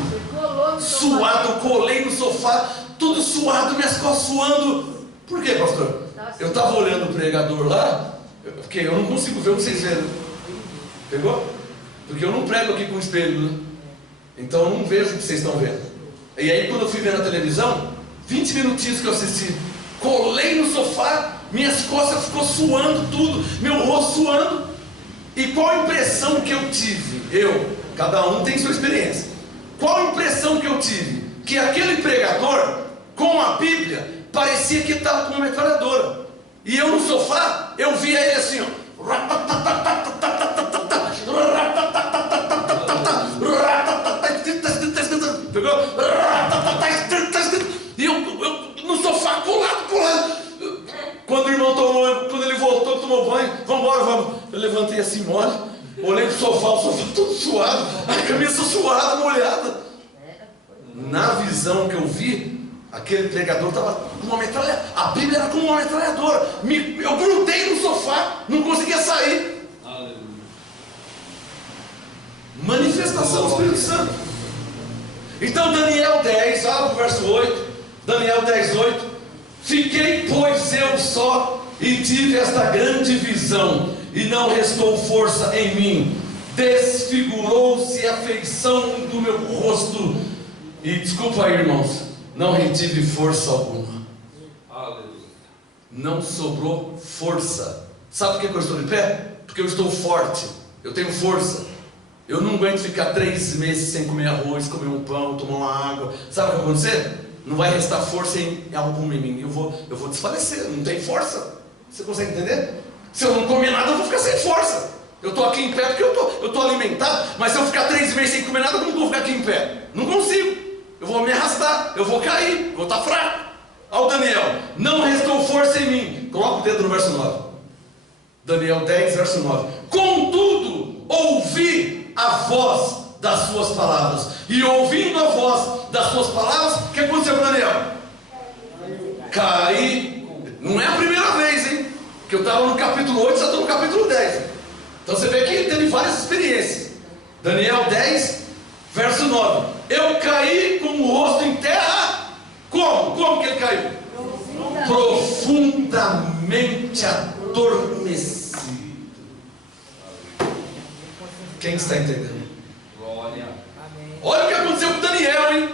eu colei no sofá, tudo suado, minhas costas suando. Por quê, pastor? Eu estava olhando o pregador lá, porque eu não consigo ver o que vocês veem. Pegou? Porque eu não prego aqui com espelho, né? Então eu não vejo o que vocês estão vendo. E aí quando eu fui ver na televisão, 20 minutinhos que eu assisti, colei no sofá, minhas costas ficou suando tudo, meu rosto suando. E qual a impressão que eu tive? Cada um tem sua experiência. Qual a impressão que eu tive? Que aquele pregador, com a Bíblia, parecia que estava com uma metralhadora. E eu no sofá, eu via ele assim, ó. Pegou? E eu no sofá, colado. Quando o irmão quando ele voltou, tomou banho, vamos. Eu levantei assim, mole, olhei pro sofá, o sofá todo suado, a camisa suada, molhada. Na visão que eu vi, aquele pregador estava com uma metralhadora, a Bíblia era como uma metralhadora. Eu grudei no sofá, não conseguia sair. Aleluia. Manifestação do Espírito Santo. Então Daniel 10, olha o verso 8, Daniel 10, 8: fiquei, pois, eu só, e tive esta grande visão, e não restou força em mim. Desfigurou-se a feição do meu rosto. E desculpa aí, irmãos, não retive força alguma. Aleluia. Não sobrou força. Sabe por que eu estou de pé? Porque eu estou forte, eu tenho força. Eu não aguento ficar 3 meses sem comer arroz, comer um pão, tomar uma água. Sabe o que vai acontecer? não vai restar força em alguma em mim. Eu vou desfalecer, não tem força. Você consegue entender? Se eu não comer nada, eu vou ficar sem força. Eu estou aqui em pé porque eu estou alimentado, mas se eu ficar 3 meses sem comer nada, eu não vou ficar aqui em pé. Não consigo. Eu vou me arrastar, eu vou cair, vou estar fraco. Olha o Daniel, não restou força em mim. Coloca o dedo no verso 9. Daniel 10, verso 9. Contudo, ouvi a voz das suas palavras. E ouvindo a voz das suas palavras, o que aconteceu com Daniel? Caí. Não é a primeira vez, hein? Que eu estava no capítulo 8, já estou no capítulo 10. Então você vê que ele teve várias experiências. Daniel 10, verso 9. Eu caí com o rosto em terra. Como? Como que ele caiu? Profundamente adormecido. Quem está entendendo? Glória. Olha o que aconteceu com Daniel, hein?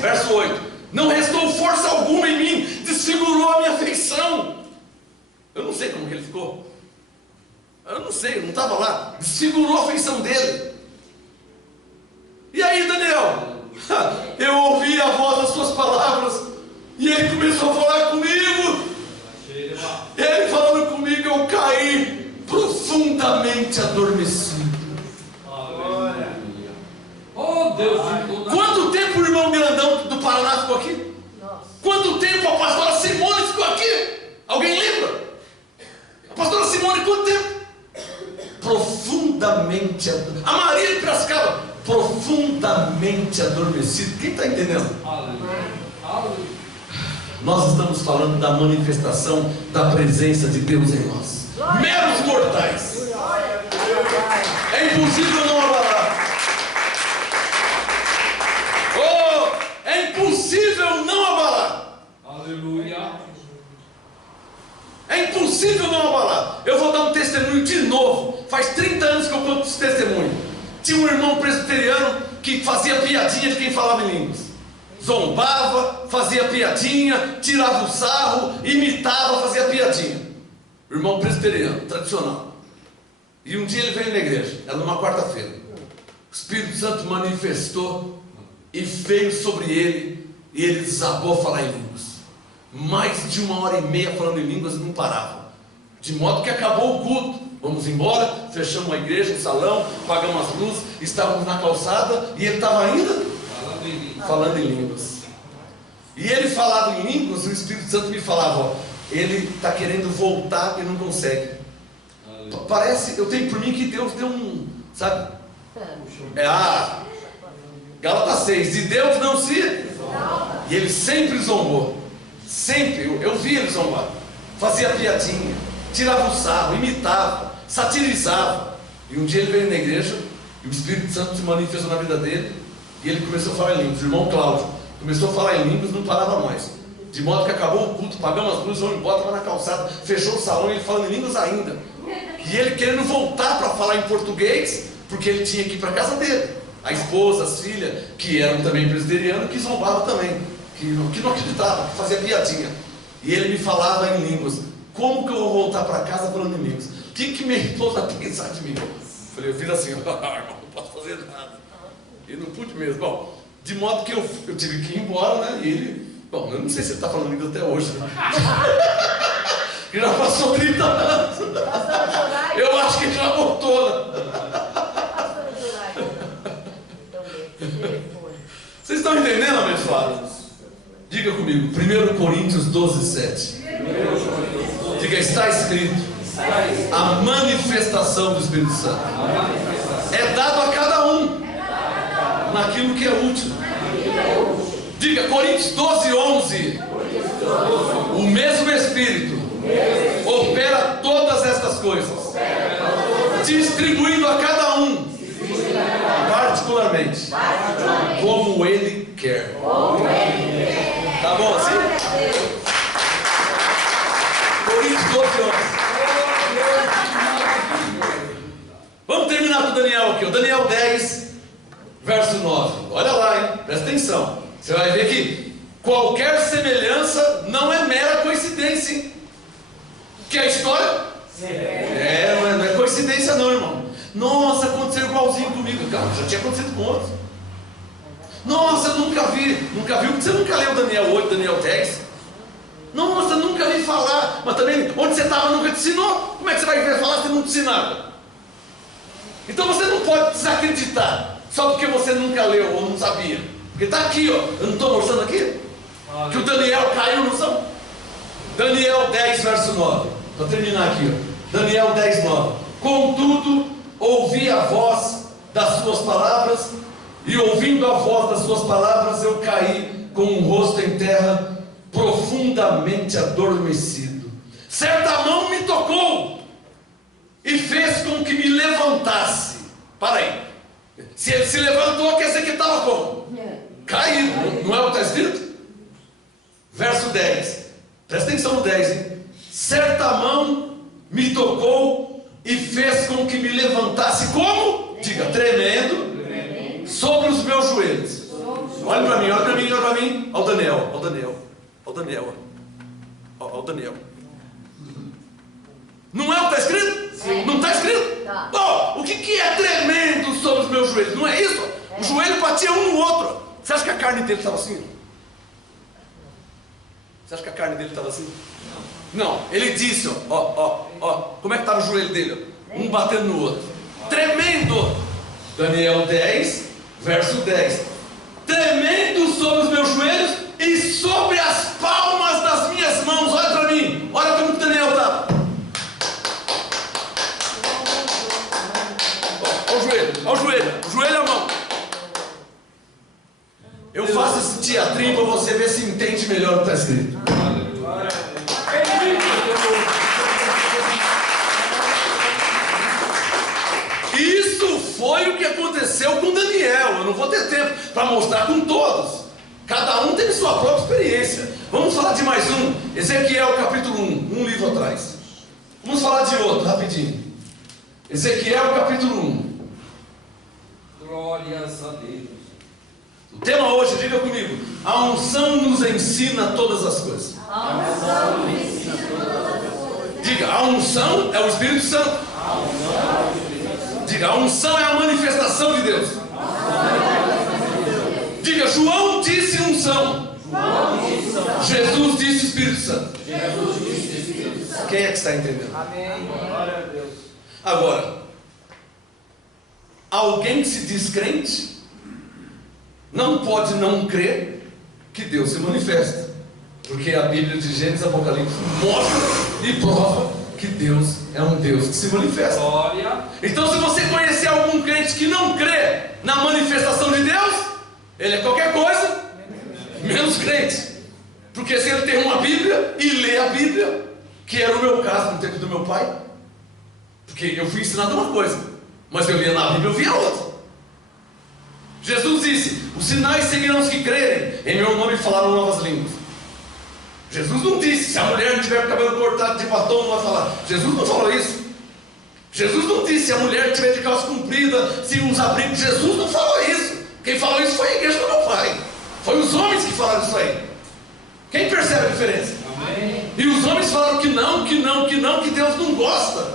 Verso 8. Não restou força alguma em mim, desfigurou a minha feição. Eu não sei como que ele ficou. Eu não sei, eu não estava lá. Desfigurou a feição dele. E aí, Daniel? Eu ouvi a voz das suas palavras. E ele começou a falar comigo. E ele falando comigo, eu caí profundamente adormecido. Oh, Deus de toda... Quanto tempo o irmão Grandão do Paraná ficou aqui? Quanto tempo a pastora Simone ficou aqui? Alguém lembra? A pastora Simone, quanto tempo? Profundamente adormecido. A Maria de Piracicaba, profundamente adormecido. Quem está entendendo? Aleluia. Nós estamos falando da manifestação da presença de Deus em nós. Meros mortais. É impossível não abalar. Oh, é impossível não abalar. Aleluia. É impossível não abalar. Eu vou dar um testemunho de novo. Faz 30 anos que eu conto esse testemunho. Tinha um irmão presbiteriano que fazia piadinha de quem falava em línguas. Zombava, fazia piadinha, tirava o sarro, imitava, fazia piadinha. Irmão presbiteriano, tradicional. E um dia ele veio na igreja, era numa quarta-feira. O Espírito Santo manifestou e veio sobre ele, e ele desabou a falar em línguas. Mais de 1h30 falando em línguas e não parava. De modo que acabou o culto. Vamos embora, fechamos a igreja, o salão, apagamos as luzes, estávamos na calçada e ele estava ainda falando em línguas. E ele falava em línguas, o Espírito Santo me falava, ó, ele está querendo voltar e não consegue. Parece, eu tenho por mim que Deus deu um, sabe? Gálatas 6, de Deus não se... E ele sempre zombou. Sempre, eu vi ele zombar. Fazia piadinha, tirava o sarro, imitava, satirizava. E um dia ele veio na igreja e o Espírito Santo se manifestou na vida dele e ele começou a falar em línguas. O irmão Cláudio começou a falar em línguas, não parava mais. De modo que acabou o culto, pagamos as luzes, vamos embora, estava na calçada, fechou o salão e ele falando em línguas ainda. E ele querendo voltar para falar em português, porque ele tinha que ir para a casa dele. A esposa, as filhas, que eram também presbiterianos, que zombavam também, que não acreditavam, que fazia piadinha. E ele me falava em línguas. Como que eu vou voltar para casa falando em línguas? O que minha esposa pensar de mim? Eu fiz assim, irmão, não posso fazer nada. E não pude mesmo. Bom, de modo que eu tive que ir embora, né? E ele, bom, eu não sei se ele está falando línguas até hoje, né? Que já passou 30 anos. Eu acho que já voltou, né? Vocês estão entendendo, abençoados? Diga comigo, 1 Coríntios 12, 7. Diga, está escrito: a manifestação do Espírito Santo é dado a cada um naquilo que é útil. Diga, Coríntios 12, 11. O mesmo Espírito opera todas estas coisas, distribuindo a cada um particularmente como Ele quer. Tá bom assim? Coríntios 12, 11. Vamos terminar com o Daniel aqui. O Daniel 10, verso 9. Olha lá, hein? Presta atenção. Você vai ver que qualquer semelhança não é mera coincidência, hein? Que a história? Não é coincidência não, irmão. Nossa, aconteceu igualzinho comigo. Cara, já tinha acontecido com outros. Nossa, eu nunca vi. Nunca viu? Você nunca leu Daniel 8, Daniel 10? Nossa, nunca vi falar. Mas também, onde você estava nunca te ensinou. Como é que você vai ver falar se não te ensinava? Então você não pode desacreditar só porque você nunca leu ou não sabia. Porque está aqui, ó. Eu não estou mostrando aqui? Que o Daniel caiu no chão. Daniel 10, verso 9. Para terminar aqui, ó. Daniel 10, 9. Contudo, ouvi a voz das suas palavras, e ouvindo a voz das suas palavras, eu caí com o rosto em terra, profundamente adormecido. Certa mão me tocou e fez com que me levantasse. Para aí. Se ele se levantou, quer dizer que estava como? Caído. Não é o que está escrito? Verso 10. Presta atenção no 10, hein? Certa mão me tocou e fez com que me levantasse como? Diga, tremendo, sobre os meus joelhos. Olha para mim, olha para mim, olha para mim. Olha o Daniel, olha o Daniel, olha o Daniel. Olha o Daniel. Não é o que está escrito? Sim. Não está escrito? Tá. Oh, o que é tremendo sobre os meus joelhos? Não é isso? O joelho batia um no outro. Você acha que a carne dele estava assim? Você acha que a carne dele estava assim? Não. Ele disse, ó, como é que estava o joelho dele? Um batendo no outro. Tremendo. Daniel 10, verso 10. Tremendo sobre os meus joelhos e sobre as palmas das minhas mãos. Olha para mim. Olha como que Daniel estava. Olha o joelho, olha o joelho. O joelho é a mão. Eu faço esse teatrinho para você ver se entende melhor o que está escrito. Isso foi o que aconteceu com Daniel. Eu não vou ter tempo para mostrar com todos. Cada um teve sua própria experiência. Vamos falar de mais um. Ezequiel capítulo 1, um livro atrás. Vamos falar de outro, rapidinho. Ezequiel capítulo 1. Glórias a Deus. O tema hoje, diga comigo: a unção nos ensina todas as coisas. A unção nos ensina todas as coisas. Diga, a unção é o Espírito Santo. Diga, a unção é a manifestação de Deus. Diga, João disse unção. Jesus disse Espírito Santo. Quem é que está entendendo? Amém. Glória a Deus. Agora, alguém que se diz crente não pode não crer que Deus se manifesta, porque a Bíblia de Gênesis e Apocalipse mostra e prova que Deus é um Deus que se manifesta. Glória. Então, se você conhecer algum crente que não crê na manifestação de Deus, ele é qualquer coisa menos crente. Porque se ele tem uma Bíblia e lê a Bíblia, que era o meu caso no tempo do meu pai, porque eu fui ensinado uma coisa, mas eu lia na Bíblia, eu via outra. Jesus disse: os sinais seguirão os que crerem, em meu nome falaram novas línguas. Jesus não disse: se a mulher tiver o cabelo cortado de batom, não vai falar. Jesus não falou isso. Jesus não disse: se a mulher tiver de calça comprida, se usar brinco. Jesus não falou isso. Quem falou isso foi a igreja do meu pai. Foi os homens que falaram isso aí. Quem percebe a diferença? Amém. E os homens falaram que não, que não, que não, que Deus não gosta.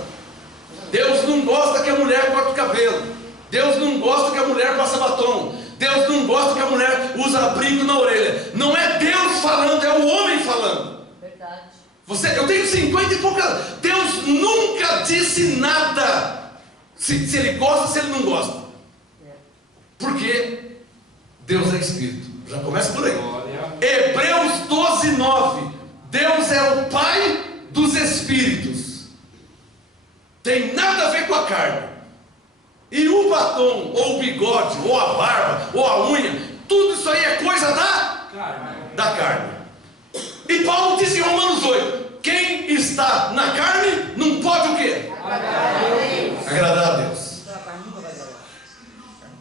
Deus não gosta que a mulher corte o cabelo. Deus não gosta que a mulher passe batom. Deus não gosta que a mulher usa brinco na orelha. Não é Deus falando, é o homem falando. Verdade. Eu tenho 50 e poucas. Deus nunca disse nada. Se ele gosta, se ele não gosta. Porque Deus é Espírito. Já começa por aí. Glória. Hebreus 12, 9. Deus é o Pai dos Espíritos. Tem nada a ver com a carne. E o batom, ou o bigode, ou a barba, ou a unha, tudo isso aí é coisa da carne. E Paulo diz em Romanos 8: quem está na carne não pode o quê? Agradar a Deus.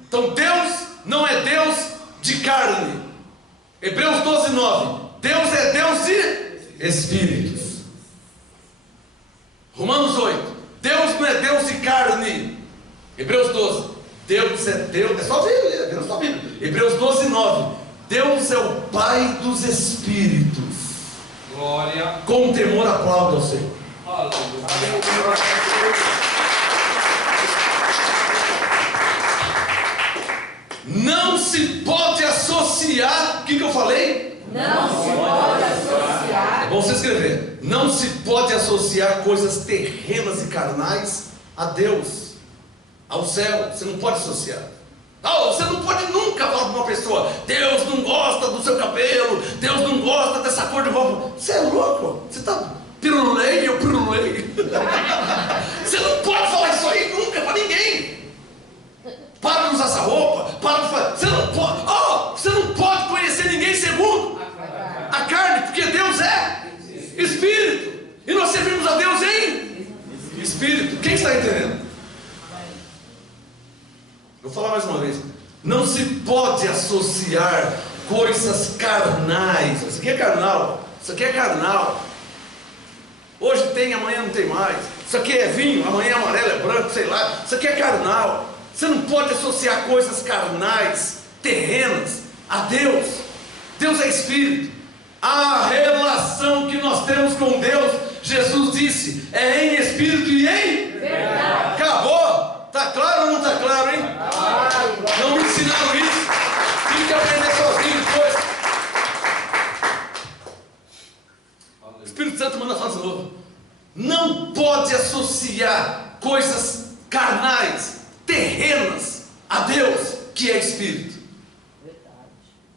Então Deus não é Deus de carne. Hebreus 12, 9. Deus é Deus de espíritos. Romanos 8. Deus não é Deus de carne. Hebreus 12. Deus é Deus. É só ver, Deus só Bíblia. Hebreus 12, 9. Deus é o Pai dos espíritos. Glória. Com temor aplaude ao Senhor. Aleluia. Não Não se pode associar. O que eu falei? Não se pode associar. É bom você escrever. Não se pode associar coisas terrenas e carnais a Deus, ao céu. Você não pode associar. Você não pode nunca falar para uma pessoa: Deus não gosta do seu cabelo, Deus não gosta dessa cor de roupa. Você é louco? Você está pirulei, eu pirulei. Você não pode falar isso aí nunca para ninguém. Para de usar essa roupa, para de fazer. Você não pode conhecer ninguém segundo a carne, porque Deus é Espírito, e nós servimos a Deus em Espírito. Quem está entendendo? Vou falar mais uma vez. Não se pode associar coisas carnais. Isso aqui é carnal. Isso aqui é carnal. Hoje tem, amanhã não tem mais. Isso aqui é vinho, amanhã é amarelo, é branco, sei lá. Isso aqui é carnal. Você não pode associar coisas carnais, terrenas, a Deus. Deus é Espírito. A relação que nós temos com Deus, Jesus disse, é em Espírito e em verdade. Acabou. Está claro ou não está claro, hein? Não me ensinaram isso. Tive que aprender sozinho depois. O Espírito Santo manda falar de novo. Não pode associar coisas carnais, terrenas, a Deus, que é Espírito.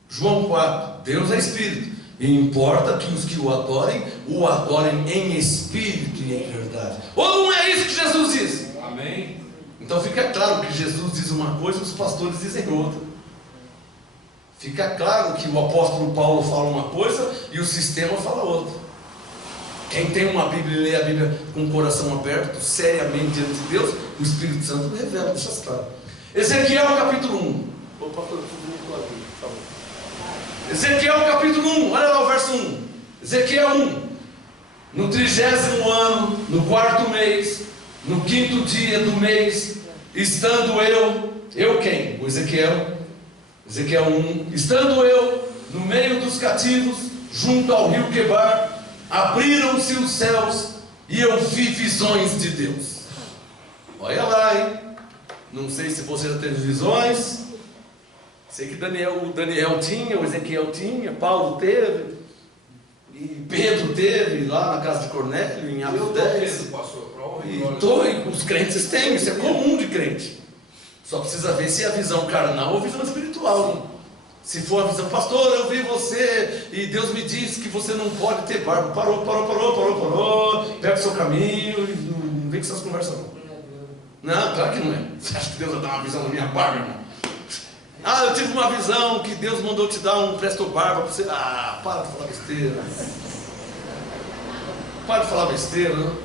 João 4. Deus é Espírito. E importa que os que o adorem em Espírito e em verdade. Ou não é isso que Jesus diz? Amém. Então fica claro que Jesus diz uma coisa e os pastores dizem outra. Fica claro que o apóstolo Paulo fala uma coisa e o sistema fala outra. Quem tem uma Bíblia e lê a Bíblia com o coração aberto, seriamente diante de Deus, o Espírito Santo revela, deixa claro. Ezequiel capítulo 1. Ezequiel capítulo 1, olha lá o verso 1. Ezequiel 1. No 30º ano, no 4º mês, no 5º dia do mês, estando eu quem? O Ezequiel 1, estando eu no meio dos cativos, junto ao rio Quebar, abriram-se os céus e eu vi visões de Deus. Olha lá, hein? Não sei se você já teve visões. Sei que o Daniel tinha, o Ezequiel tinha, Paulo teve, e Pedro teve lá na casa de Cornélio, em Atos 10. E os crentes têm, isso é comum de crente. Só precisa ver se é a visão carnal ou a visão espiritual. Se for a visão, pastor, eu vi você e Deus me disse que você não pode ter barba. Parou. Pega o seu caminho e não vem com essas conversas não. Não, claro que não é. Você acha que Deus vai dar uma visão na minha barba, irmão? Eu tive uma visão que Deus mandou te dar um presto barba para você. Para de falar besteira. Para de falar besteira, não?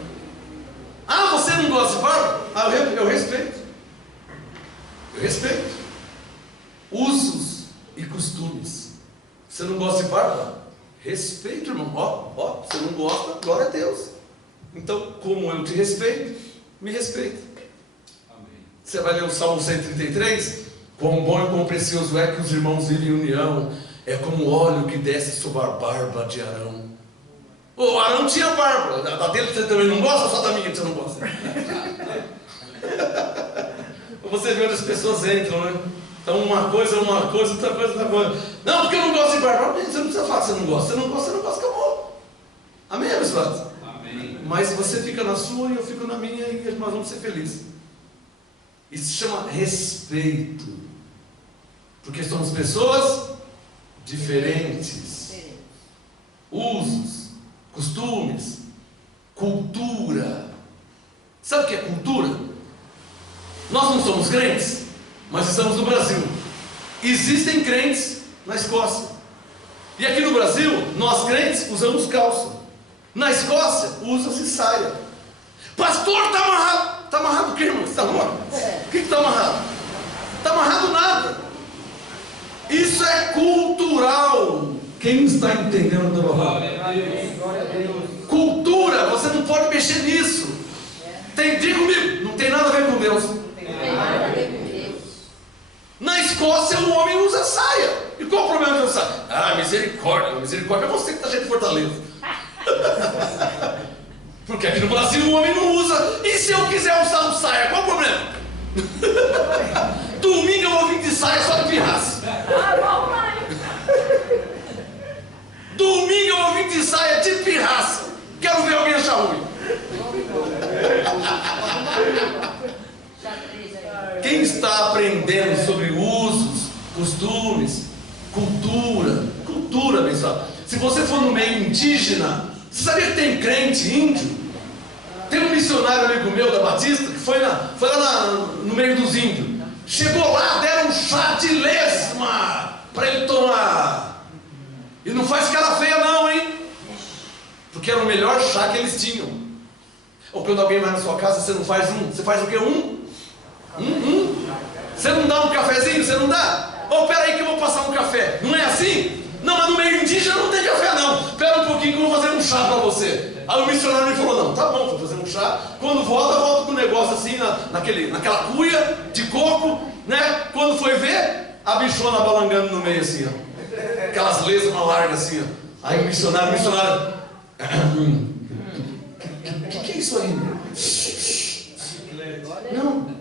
Você não gosta de barba? Eu respeito. Eu respeito. Usos e costumes. Você não gosta de barba? Respeito, irmão. Você não gosta, glória a Deus. Então, como eu te respeito, me respeita. Amém. Você vai ler o Salmo 133? Quão bom e quão precioso é que os irmãos vivem em união. É como o óleo que desce sobre a barba de Arão. O Arão tinha barba. Da dele você também não gosta, ou só da minha que você não gosta? Você vê onde as pessoas entram, né? Então uma coisa, outra coisa. Não, porque eu não gosto de barba. Você não precisa falar que você não gosta. Você não gosta, acabou. Amém, abençoados? Amém. Mas você fica na sua e eu fico na minha e nós vamos ser felizes. Isso se chama respeito. Porque somos pessoas diferentes. Usos, costumes, cultura. Sabe o que é cultura? Nós não somos crentes, mas estamos no Brasil. Existem crentes na Escócia. E aqui no Brasil, nós crentes usamos calça. Na Escócia, usa-se saia. Pastor, está amarrado. Está amarrado o quê, irmão? Está amarrado? O que está amarrado? Está amarrado nada. Isso é cultural. Quem está entendendo do Glória a Deus. Cultura, você não pode mexer nisso. Diga comigo, não tem nada a ver com Deus. Na Escócia o homem usa saia. E qual o problema de usar saia? Misericórdia. Misericórdia é você que está cheio de fortaleza. Porque aqui no Brasil o homem não usa. E se eu quiser usar um saia, qual o problema? Tu Domingo eu vou vir de saia só de pirraça. Vamos lá, hein? Domingo eu vou vir de saia de pirraça. Quero ver alguém achar ruim. Quem está aprendendo sobre usos, costumes, cultura, pessoal. Se você for no meio indígena, você sabia que tem crente índio? Tem um missionário amigo meu da Batista que foi lá no meio dos índios. Chegou lá, deram um chá de lesma para ele tomar. E não faz cara feia não, hein? Porque era o melhor chá que eles tinham. Ou quando alguém vai na sua casa, você não faz você faz o quê? Você não dá um cafezinho? Você não dá? Ou peraí que eu vou passar um café. Não é assim? Não, mas no meio indígena não tem café não. Espera um pouquinho que eu vou fazer um chá para você. Aí o missionário me falou, não, tá bom, vou fazer um chá. Quando volta com um negócio assim, naquela cuia de coco, né? Quando foi ver, a bichona balangando no meio assim, ó. Aquelas lesmas largas assim, ó. Aí o missionário, que é isso aí?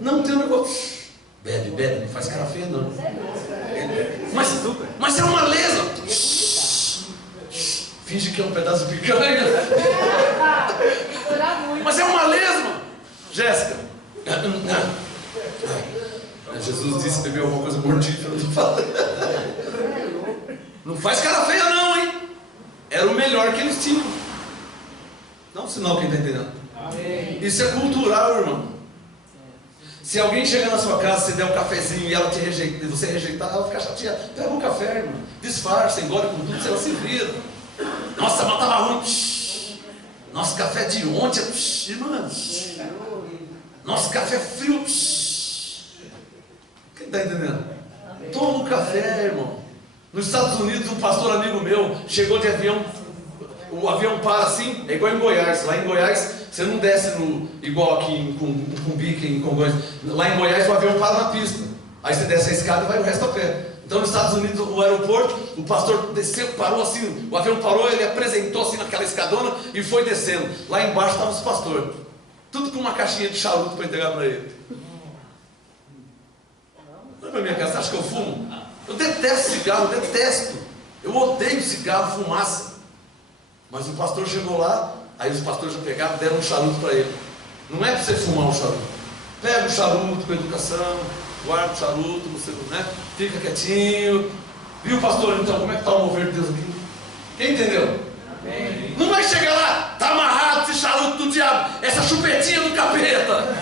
Não tem um negócio. Bebe, não faz cara feia não. Mas é uma lesma. Finge que é um pedaço de picanha. Mas é uma lesma. Jéssica. Jesus disse que bebeu alguma coisa mortífera. Não faz cara feia não, hein? Era o melhor que eles tinham. Dá um sinal quem está entendendo. Isso é cultural, irmão. Se alguém chegar na sua casa, você der um cafezinho e ela te rejeitar, você rejeitar, ela fica chateada. Pega um café, irmão. Disfarça, engole com tudo, ela se vira. Nossa, mas estava ruim. Nosso café de ontem, irmã. Nosso café frio. Quem está entendendo? Toma um café, irmão. Nos Estados Unidos, um pastor amigo meu chegou de avião. O avião para assim, é igual em Goiás. Lá em Goiás, você não desce igual aqui em Cumbica, em Congonhas. Lá em Goiás, o avião para na pista. Aí você desce a escada e vai o resto a pé. Então, nos Estados Unidos, o aeroporto, o pastor desceu, parou assim, o avião parou, ele apresentou assim naquela escadona e foi descendo. Lá embaixo estavam os pastores. Tudo com uma caixinha de charuto para entregar para ele. Não é para minha casa, você acha que eu fumo? Eu detesto cigarro, eu detesto. Eu odeio cigarro, fumaça. Mas o pastor chegou lá, aí os pastores já pegaram e deram um charuto para ele. Não é para você fumar um charuto. Pega o charuto com educação, guarda o charuto, você, né? Fica quietinho. Viu, pastor? Então, como é que está o mover de Deus aqui? Quem entendeu? Amém. Não vai chegar lá, está amarrado esse charuto do diabo, essa chupetinha do capeta.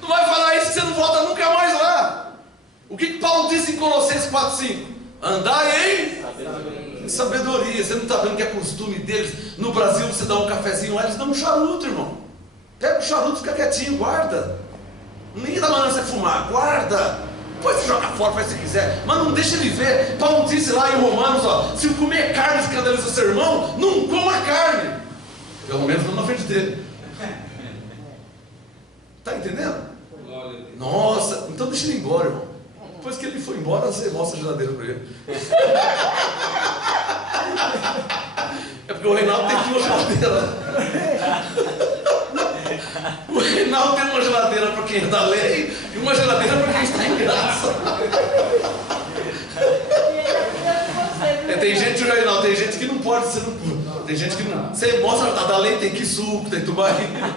Não vai falar isso que você não volta nunca mais lá. O que Paulo disse em Colossenses 4,5? Andai em sabedoria. Você não está vendo que é costume deles? No Brasil você dá um cafezinho lá, eles dão um charuto, irmão. Pega o charuto, fica quietinho, guarda. Ninguém dá maneira você fumar, guarda. Depois você joga fora, faz se quiser, mas não deixa ele ver. Paulo disse lá em Romanos, ó, se comer carne escandaliza seu irmão, não coma carne. Pelo menos não na frente dele. Está entendendo? Nossa, então deixa ele ir embora, irmão. Depois que ele foi embora, você mostra a geladeira para ele. É porque o Reinaldo tem uma geladeira. O Reinaldo tem uma geladeira para quem é da lei e uma geladeira para quem está em graça. Tem gente, Reinaldo, tem gente que não pode ser. Tem gente que não. Você mostra a da lei, tem que suco, tem tubaína.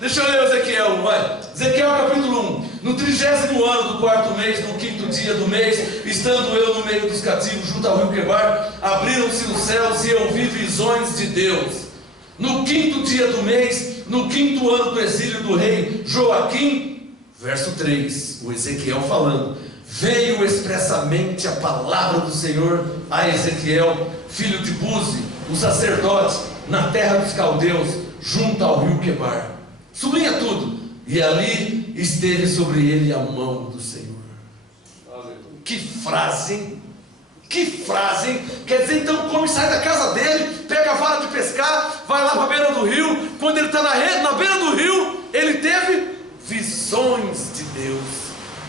Deixa eu ler o Ezequiel, vai. Ezequiel capítulo 1. No 30º ano do 4º mês, no 5º dia do mês, estando eu no meio dos cativos, junto ao rio Quebar, abriram-se os céus e eu vi visões de Deus. No 5º dia do mês, no 5º ano do exílio do rei Joaquim, verso 3, o Ezequiel falando, veio expressamente a palavra do Senhor a Ezequiel, filho de Buzi, o sacerdote, na terra dos caldeus, junto ao rio Quebar. Sublinha tudo. E ali esteve sobre ele a mão do Senhor. Que frase, hein? Que frase, hein? Quer dizer, então, como sai da casa dele, pega a vara de pescar, vai lá para a beira do rio. Quando ele está na beira do rio, ele teve visões de Deus.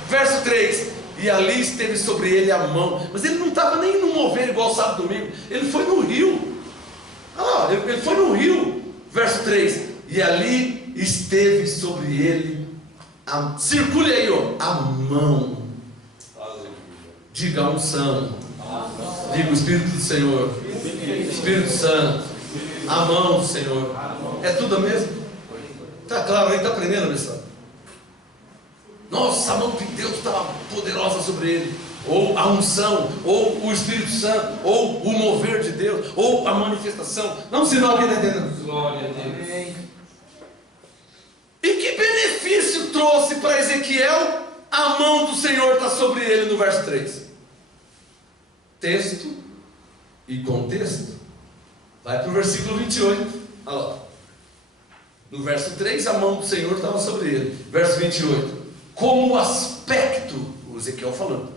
Verso 3. E ali esteve sobre ele a mão. Mas ele não estava nem no mover igual sábado e domingo. Ele foi no rio. Ele foi no rio. Verso 3. E ali e esteve sobre ele, circule aí, ó, a mão. Diga a unção. Diga o Espírito do Senhor. Espírito Santo. A mão do Senhor. É tudo mesmo? Está claro aí? Está aprendendo, pessoal? Nossa, a mão de Deus estava poderosa sobre ele. Ou a unção, ou o Espírito Santo, ou o mover de Deus, ou a manifestação. Não, senão alguém está entendendo. Glória a Deus. E que benefício trouxe para Ezequiel a mão do Senhor está sobre ele no verso 3? Texto e contexto. Vai para o versículo 28. Olha lá. No verso 3, a mão do Senhor estava sobre ele. Verso 28. Como o aspecto, o Ezequiel falando,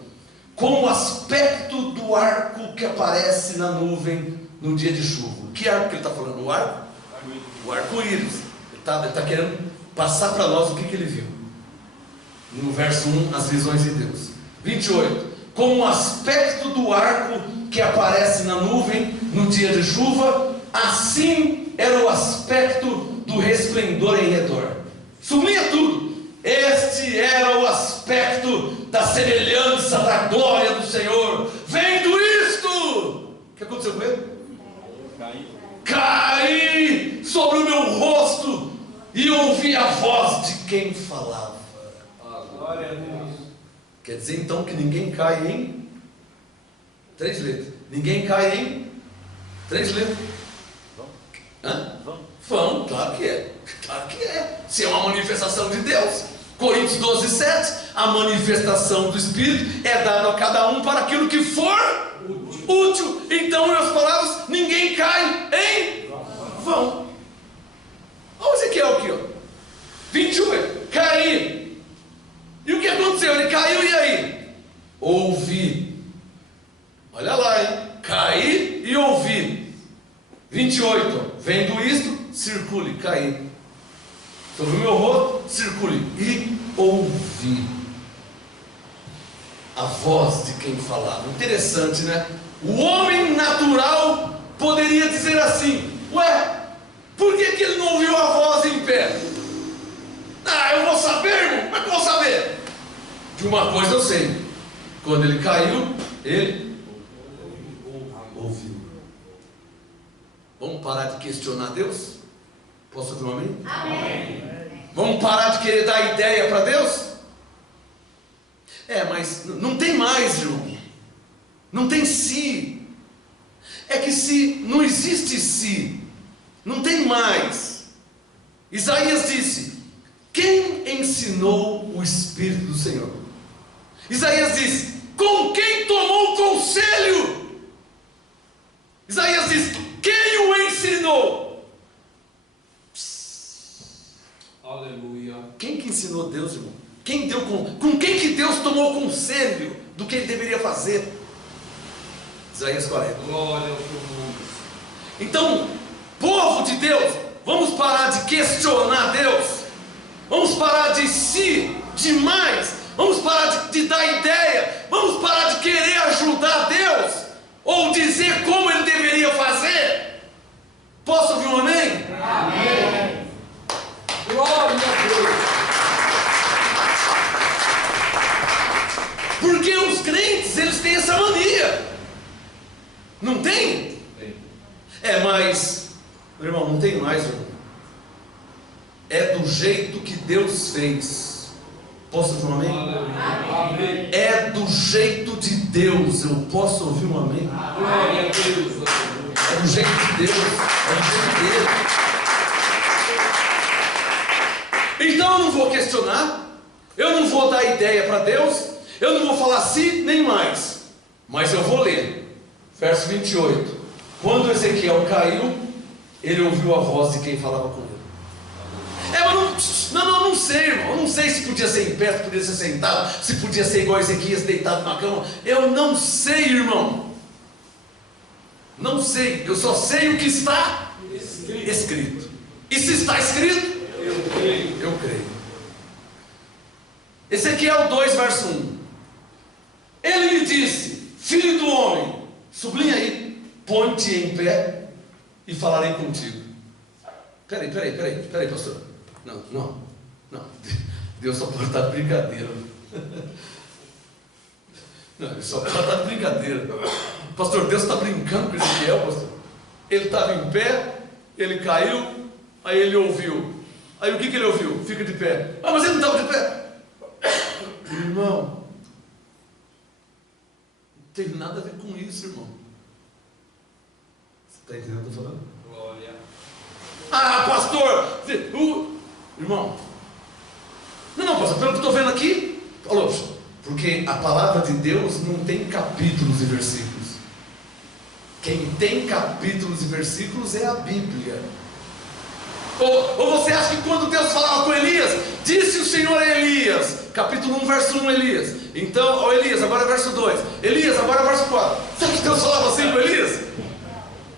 como o aspecto do arco que aparece na nuvem no dia de chuva. Que arco que ele está falando? O arco? O arco-íris. Ele está querendo passar para nós o que ele viu. No verso 1, as visões de Deus. 28. Como o aspecto do arco que aparece na nuvem no dia de chuva, assim era o aspecto do resplendor em redor. Sublinha tudo. Este era o aspecto da semelhança da glória do Senhor. Vendo isto, o que aconteceu com ele? Caí sobre o meu rosto e ouvi a voz de quem falava. Glória a Deus. Quer dizer então que ninguém cai em 3 letras. Ninguém cai em 3 letras. Hã? Vão, claro que é. Claro que é. Se é uma manifestação de Deus. Coríntios 12, 7. A manifestação do Espírito é dada a cada um para aquilo que for útil. Então, em outras palavras, ninguém cai em vão. Olha o Ezequiel aqui, ó. 28. Caí. E o que aconteceu? Ele caiu e aí? Ouvi. Olha lá, hein? Caí e ouvi. 28. Vendo isto, circule, caí. Sobre o meu rosto, circule. E ouvi a voz de quem falava. Interessante, né? O homem natural poderia dizer assim: ué, por que ele não ouviu a voz em pé? Ah, eu vou saber, irmão. Como é que eu vou saber? De uma coisa eu sei: quando ele caiu, ele ouviu. Vamos parar de questionar Deus? Posso ouvir um amém? Amém. Vamos parar de querer dar ideia para Deus? Mas não tem mais, irmão. Não tem se. É que se não existe se, não tem mais. Isaías disse: quem ensinou o Espírito do Senhor? Isaías disse: com quem tomou conselho? Isaías disse: quem o ensinou? Aleluia. Quem que ensinou Deus, irmão? Quem deu com quem que Deus tomou conselho do que ele deveria fazer? Isaías 40. Glória ao teu nome. Então, povo de Deus, vamos parar de questionar Deus. Vamos parar de si demais. Vamos parar de dar ideia. Vamos parar de querer ajudar Deus ou dizer como ele deveria fazer. Posso ouvir um amém? Amém. Glória a Deus. Porque os crentes, eles têm essa mania. Não tem? Mas, meu irmão, não tem mais, irmão. É do jeito que Deus fez. Posso ouvir um amém? Amém. É do jeito de Deus. Eu posso ouvir um amém? Glória a Deus. É do jeito de Deus. É do jeito dele. Então eu não vou questionar. Eu não vou dar ideia para Deus. Eu não vou falar sim nem mais. Mas eu vou ler. Verso 28. Quando Ezequiel caiu, ele ouviu a voz de quem falava com ele. Mas não sei, irmão. Eu não sei se podia ser em pé, se podia ser sentado, se podia ser igual Ezequias deitado na cama. Eu não sei, irmão. Não sei. Eu só sei o que está escrito. E se está escrito, eu creio. Ezequiel 2, verso 1. Ele me disse: filho do homem, sublinha aí, põe-te em pé e falarei contigo. Peraí, pastor. Não. Deus só pode estar de brincadeira. Não, ele só pode estar de brincadeira. Pastor, Deus está brincando com Ezequiel, pastor. Ele estava em pé, ele caiu, aí ele ouviu. Aí o que ele ouviu? Fica de pé. Ah, mas ele não estava de pé. Irmão, não tem nada a ver com isso, irmão. Você está entendendo o que eu estou falando? Glória. Ah, pastor! Irmão, não, pastor, pelo que eu estou vendo aqui, falou, porque a palavra de Deus não tem capítulos e versículos. Quem tem capítulos e versículos é a Bíblia. Ou você acha que quando Deus falava com Elias, disse o Senhor a Elias, capítulo 1, verso 1, Elias. Então, Elias, agora verso 2. Elias, agora verso 4. Sabe que Deus falava assim com Elias?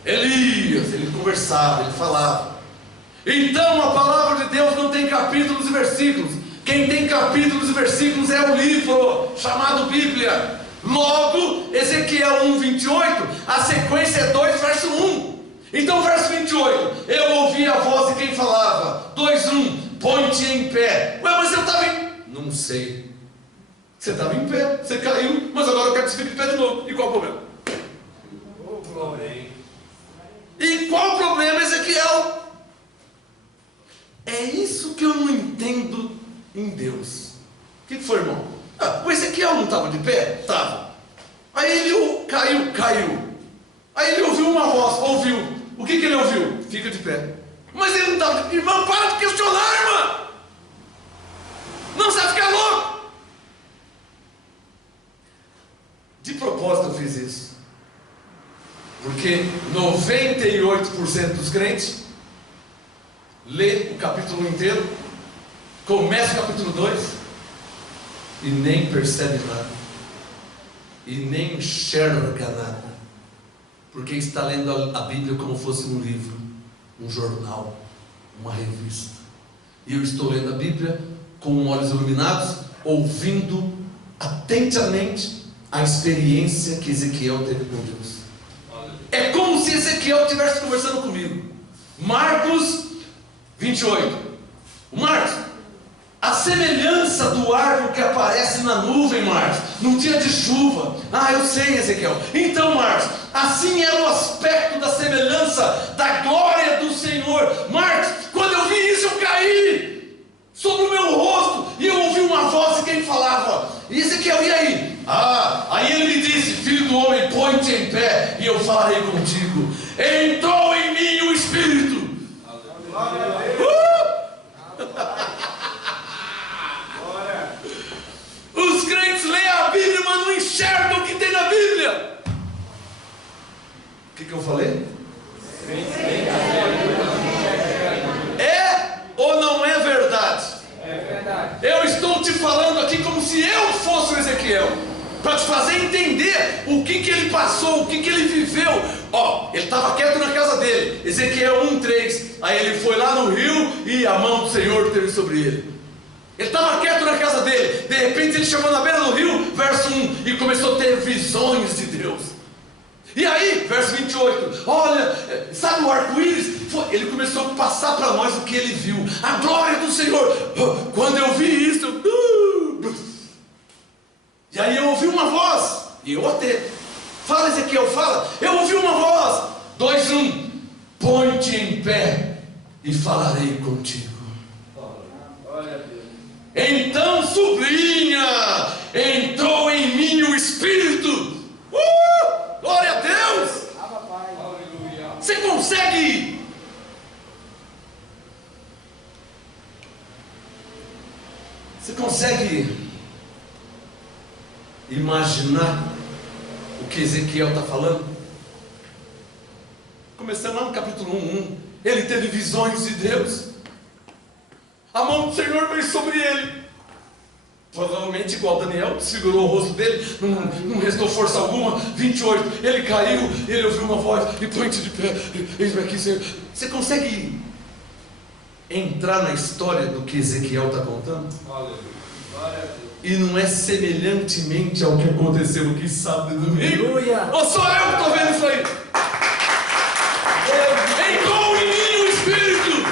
Elias, ele conversava, ele falava. Então a palavra de Deus não tem capítulos e versículos. Quem tem capítulos e versículos é o livro chamado Bíblia. Logo, Ezequiel 1:28, a sequência é 2, verso 1. Então, verso 28, eu ouvi a voz de quem falava. 2:1, põe-te em pé. Ué, mas eu estava em... Não sei. Você estava em pé, você caiu, mas agora eu quero que você fique em pé de novo. E qual o problema? Glória. E qual o problema, Ezequiel? É isso que eu não entendo em Deus. O que foi, irmão? O Ezequiel não estava de pé? Estava. Aí ele caiu. Aí ele ouviu uma voz, ouviu. O que ele ouviu? Fica de pé. Mas ele não estava de pé. Irmão, para de questionar, irmão. Não, você vai ficar louco. De propósito eu fiz isso. Porque 98% dos crentes lê o capítulo inteiro, começa o capítulo 2 e nem percebe nada, e nem enxerga nada, porque está lendo a Bíblia como fosse um livro, um jornal, uma revista. E eu estou lendo a Bíblia com olhos iluminados, ouvindo atentamente a experiência que Ezequiel teve com Deus. É como se Ezequiel estivesse conversando comigo. Marcos 28. Marcos, a semelhança do arco que aparece na nuvem, Marcos, num dia de chuva. Ah, eu sei, Ezequiel. Então, Marcos, assim era o aspecto da semelhança da glória do Senhor. Marcos, quando eu vi isso, eu caí sobre o meu rosto e eu ouvi uma voz de quem falava. E Ezequiel, e aí? Aí ele me disse: filho do homem, põe-te em pé e eu falarei contigo. Entrou em mim o Espírito. Os crentes leem a Bíblia, mas não enxergam o que tem na Bíblia. O que eu falei? É ou não é verdade? É verdade. Eu estou te falando aqui como se eu fosse o Ezequiel, para te fazer entender o que ele passou, o que ele viveu. Ele estava quieto na casa dele, Ezequiel 1:3. Aí ele foi lá no rio e a mão do Senhor esteve sobre ele. Ele estava quieto na casa dele, de repente ele chegou na beira do rio, verso 1, e começou a ter visões de Deus. E aí, verso 28, olha, sabe o arco-íris? Ele começou a passar para nós o que ele viu, a glória do Senhor. Quando eu vi isso, e aí eu ouvi uma voz, e eu até, fala Ezequiel, fala, eu ouvi uma voz, 2:1, põe-te em pé e falarei contigo. Glória a Deus. Então sublinha, entrou em mim o Espírito. Glória a Deus. Aleluia. Você consegue imaginar o que Ezequiel está falando? Começando lá no capítulo 1:1, ele teve visões de Deus. A mão do Senhor veio sobre ele. Provavelmente igual Daniel, desfigurou o rosto dele, não restou força alguma. 28, ele caiu, ele ouviu uma voz, e põe-te de pé, eis-me aqui, Senhor. Você consegue entrar na história do que Ezequiel está contando? Aleluia. Glória a Deus. E não é semelhantemente ao que aconteceu aqui sábado e domingo? Aleluia. Ou sou eu que estou vendo isso aí? Entrou em mim o Espírito.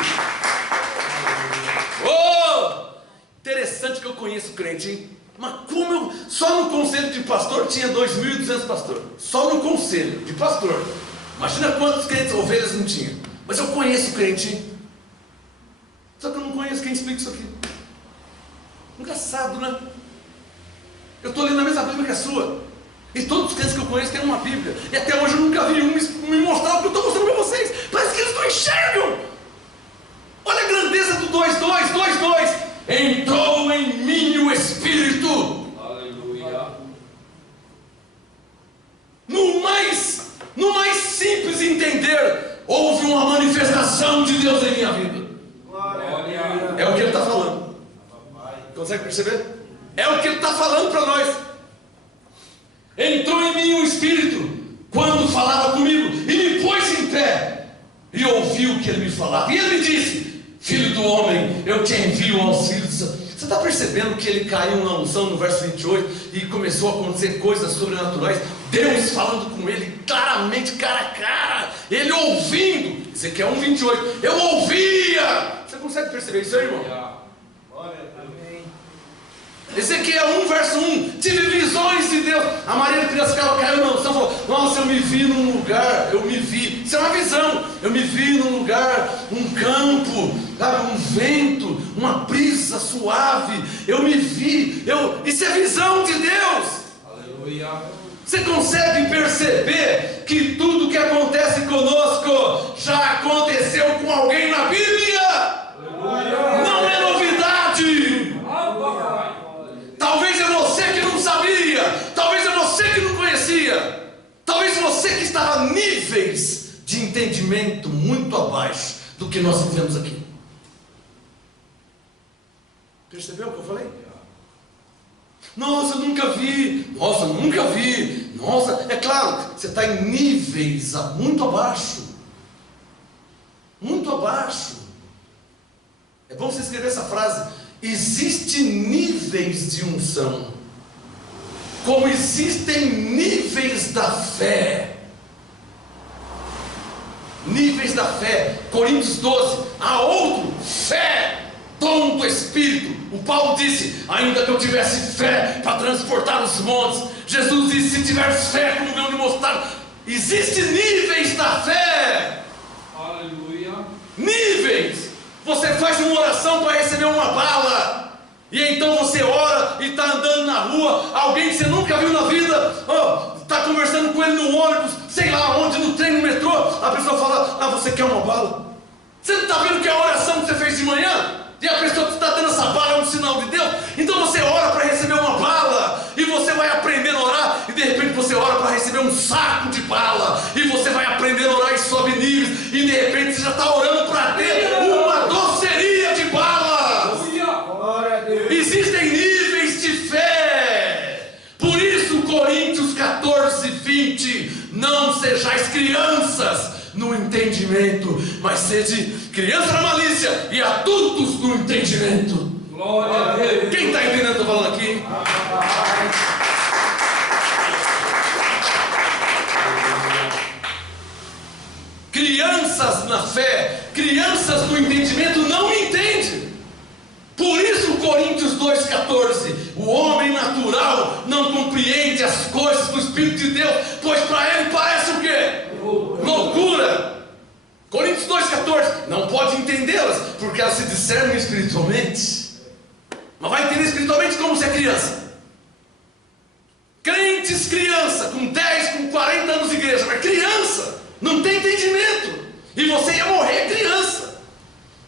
Mas como eu... Só no conselho de pastor tinha 2.200 pastores. Só no conselho de pastor. Imagina quantos crentes, ovelhas não tinha. Mas eu conheço crente. Só que eu não conheço quem explica isso aqui. Engraçado, né? Eu estou lendo a mesma Bíblia que a sua. E todos os crentes que eu conheço têm uma Bíblia. E até hoje eu nunca vi um me mostrar o que eu estou mostrando para vocês. Parece que eles não enxergam. Olha a grandeza do 2:2. Entrou em mim o Espírito. Aleluia. No mais simples entender, houve uma manifestação de Deus em minha vida. Glória. É o que ele está falando. Consegue perceber? É o que ele está falando para nós. Entrou em mim o Espírito quando falava comigo e me pôs em pé e ouvi o que ele me falava. E ele me disse: filho do homem, eu te envio aos filhos. Você está percebendo que ele caiu na unção no verso 28 e começou a acontecer coisas sobrenaturais? Deus falando com ele claramente, cara a cara, ele ouvindo. Ezequiel 1:28, eu ouvia. Você consegue perceber isso aí, irmão? Glória a Deus. Ezequiel 1, verso 1, tive visões de Deus. A Maria de Piracicaba caiu na unção e falou: nossa, eu me vi num lugar, isso é uma visão. Eu me vi num lugar, um campo, sabe, um vento, uma brisa suave. Eu me vi, isso é visão de Deus. Aleluia. Você consegue perceber que tudo que acontece conosco já aconteceu com alguém na Bíblia? Aleluia. Não é novidade. Talvez é você que não sabia, talvez é você que não conhecia, talvez você que estava a níveis de entendimento muito abaixo do que nós vivemos aqui. Percebeu o que eu falei? Nossa, eu nunca vi. Nossa, é claro, você está em níveis muito abaixo. Muito abaixo. É bom você escrever essa frase. Existem níveis de unção, como existem níveis da fé. Níveis da fé. Coríntios 12. Há outro, fé, dom do Espírito. O Paulo disse: ainda que eu tivesse fé para transportar os montes. Jesus disse: se tiver fé como grão de mostarda. Existem níveis da fé. Aleluia. Níveis. Você faz uma oração para receber uma bala, e então você ora e está andando na rua, alguém que você nunca viu na vida, está conversando com ele no ônibus, sei lá onde, no trem, no metrô, a pessoa fala: ah, você quer uma bala? Você não está vendo que a oração que você fez de manhã, e a pessoa que está dando essa bala é um sinal de Deus? Então você ora para receber uma bala, e você vai aprendendo a orar, e de repente você ora para receber um saco de bala, e você vai aprender a orar e sobe níveis, e de repente você já está orando para ter uma doceria de bala. Glória a Deus. Existem níveis de fé. Por isso Coríntios 14:20, não sejais crianças no entendimento, mas sede criança na malícia e adultos no entendimento. Glória a Deus. Quem está entendendo o que eu estou falando aqui? Crianças na fé, crianças no entendimento não entendem. Por isso Coríntios 2,14, o homem natural não compreende as coisas do Espírito de Deus, pois para ele parece o quê? Loucura. Coríntios 2,14, não pode entendê-las, porque elas se discernem espiritualmente. Mas vai entender espiritualmente como se é criança. Crentes criança, com 10, com 40 anos de igreja, mas criança, não tem entendimento, e você ia morrer criança.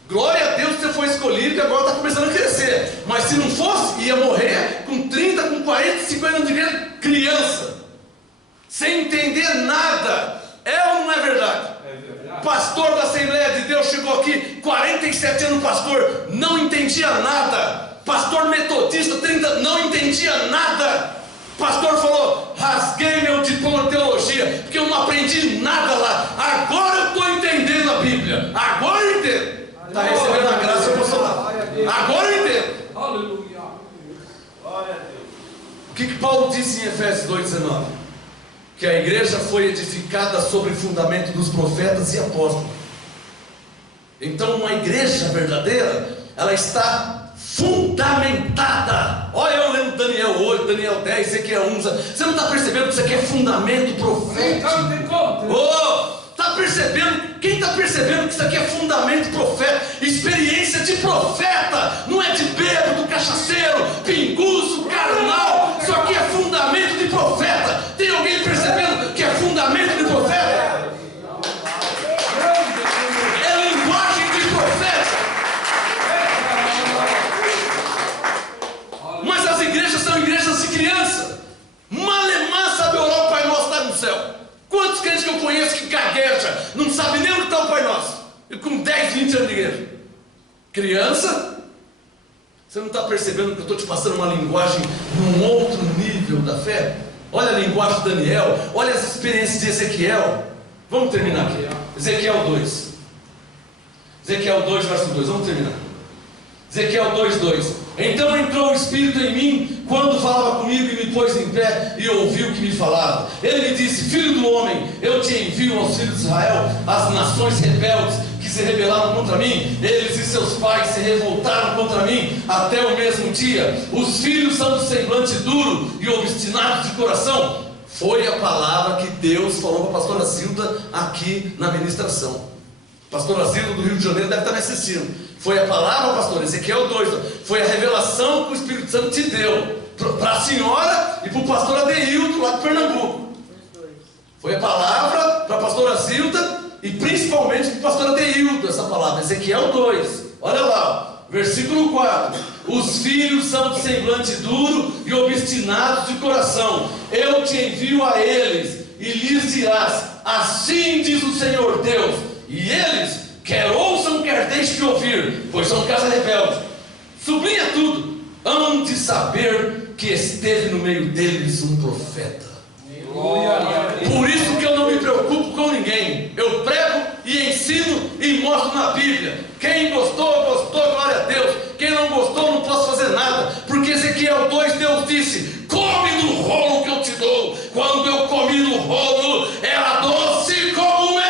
Glória a Deus que você foi escolhido, que agora está começando a crescer. Mas se não fosse, ia morrer com 30, com 40, 50 anos de igreja, criança, sem entender nada. É ou não é verdade? É verdade. Pastor da Assembleia de Deus chegou aqui, 47 anos pastor, não entendia nada. Pastor metodista, 30, não entendia nada. Pastor falou: rasguei meu diploma de teologia, porque eu não aprendi nada lá. Agora eu estou entendendo a Bíblia. Agora eu entendo. Está recebendo a graça do apostolado. Agora eu entendo. Aleluia. Glória a Deus. O que Paulo disse em Efésios 2,19? Que a igreja foi edificada sobre o fundamento dos profetas e apóstolos. Então uma igreja verdadeira, ela está fundamentada. Olha eu lendo Daniel 8, Daniel 10, Ezequiel 1. Você não está percebendo que isso aqui é fundamento profético? Está percebendo? Quem está percebendo que isso aqui é fundamento profético? Experiência de profeta, não é de bêbado, cachaceiro, pinguço, carnal. Isso aqui é fundamento de profeta. Tem alguém percebendo que é fundamento de profeta? É linguagem de profeta. Mas as igrejas são igrejas de criança. Malemar sabe orar o Pai Nosso está no céu. Quantos crentes que eu conheço que gagueja, não sabe nem onde está o Pai Nosso? E com 10, 20 anos de igreja. Criança? Você não está percebendo que eu estou te passando uma linguagem num outro nível da fé? Olha a linguagem de Daniel, olha as experiências de Ezequiel. Vamos terminar aqui. Ezequiel 2. Ezequiel 2, verso 2. Vamos terminar. Ezequiel 2:2. Então entrou o Espírito em mim, quando falava comigo, e me pôs em pé, e ouviu o que me falava. Ele me disse: filho do homem, eu te envio aos filhos de Israel, as nações rebeldes que se rebelaram contra mim. Eles e seus pais se revoltaram contra mim até o mesmo dia. Os filhos são de semblante duro e obstinados de coração. Foi a palavra que Deus falou para a pastora Zilda aqui na ministração. Pastora Zilda do Rio de Janeiro deve estar me assistindo. Foi a palavra, pastor, Ezequiel 2, foi a revelação que o Espírito Santo te deu para a senhora e para o pastor Adeildo lá de Pernambuco. Foi a palavra para a pastora Zilda e principalmente para o pastor Adeildo, essa palavra, Ezequiel 2. Olha lá, versículo 4. Os filhos são de semblante duro e obstinados de coração. Eu te envio a eles e lhes dirás: assim diz o Senhor Deus. E eles, quer ouçam, quer deixem de ouvir, pois são casa rebelde. Sublinha tudo. Hão de saber que esteve no meio deles um profeta. Por isso que eu não me preocupo com ninguém. Eu prego e ensino e mostro na Bíblia. Quem gostou, gostou, glória a Deus. Quem não gostou, não posso fazer nada. Porque Ezequiel 2, Deus disse: come do rolo que eu te dou. Quando eu comi no rolo, era doce como mel.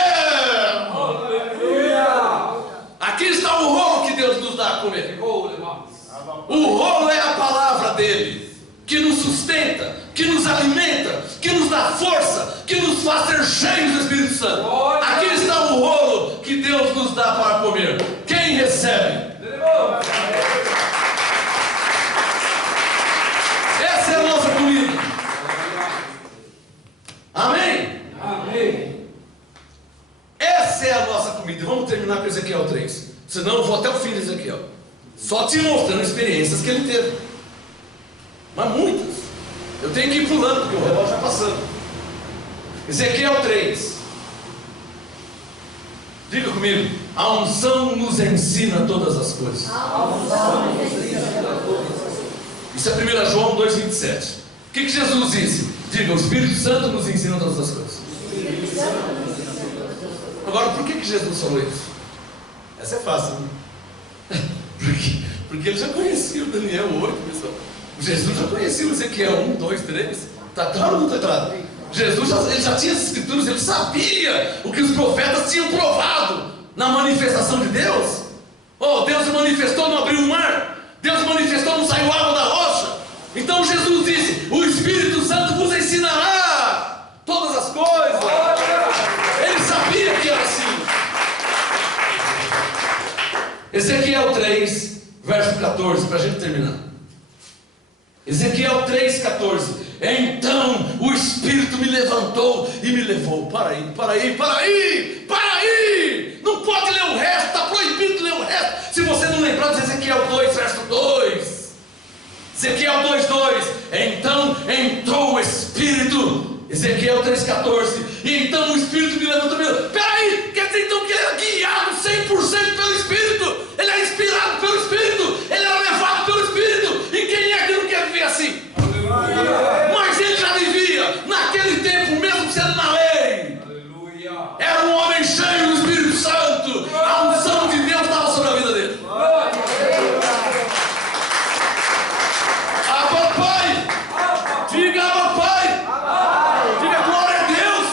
Aqui está o rolo que Deus nos dá a comer. O rolo é a palavra dele, que nos sustenta, que nos alimenta, que nos dá força, que nos faz ser cheios do Espírito Santo. Aqui está o rolo que Deus nos dá para comer. Quem recebe? Essa é a nossa comida. Amém? Amém. Essa é a nossa comida. Vamos terminar com Ezequiel 3. Senão eu vou até o fim de Ezequiel, só te mostrando experiências que ele teve. Mas muitas. Eu tenho que ir pulando, porque o relógio está passando. Ezequiel 3. Diga comigo: a unção nos ensina todas as coisas. Isso é 1 João 2,27. O que Jesus disse? Diga: o Espírito Santo nos ensina todas as coisas. Agora, por que Jesus falou isso? Essa é fácil, né? Porque ele já conhecia o Daniel 8, pessoal. Jesus já conhecia o Ezequiel 1, 2, 3. Está claro ou não está claro? Jesus ele já tinha as escrituras, ele sabia o que os profetas tinham provado na manifestação de Deus. Oh, Deus se manifestou, não abriu o mar. Deus se manifestou, não saiu água da rocha. Então Jesus disse: o Espírito Santo vos ensinará todas as coisas. Ele sabia que era assim. Ezequiel 3, verso 14, para a gente terminar. Ezequiel 3,14. Então o Espírito me levantou e me levou. Para aí. Não pode ler o resto, está proibido ler o resto. Se você não lembrar de Ezequiel 2, verso 2. Ezequiel 2:2. Então entrou o Espírito. Ezequiel 3,14. E então o Espírito me levantou e me levou. Peraí, quer dizer então que ele era guiado 100% pelo Espírito? Ele era inspirado pelo Espírito? Ele era levado pelo Espírito? E quem é que não quer viver assim? Mas ele já vivia naquele tempo, mesmo sendo na lei. Era um homem cheio do Espírito Santo. A unção de Deus estava sobre a vida dele. Abba, Pai. Diga Abba, Pai. Diga glória a Deus.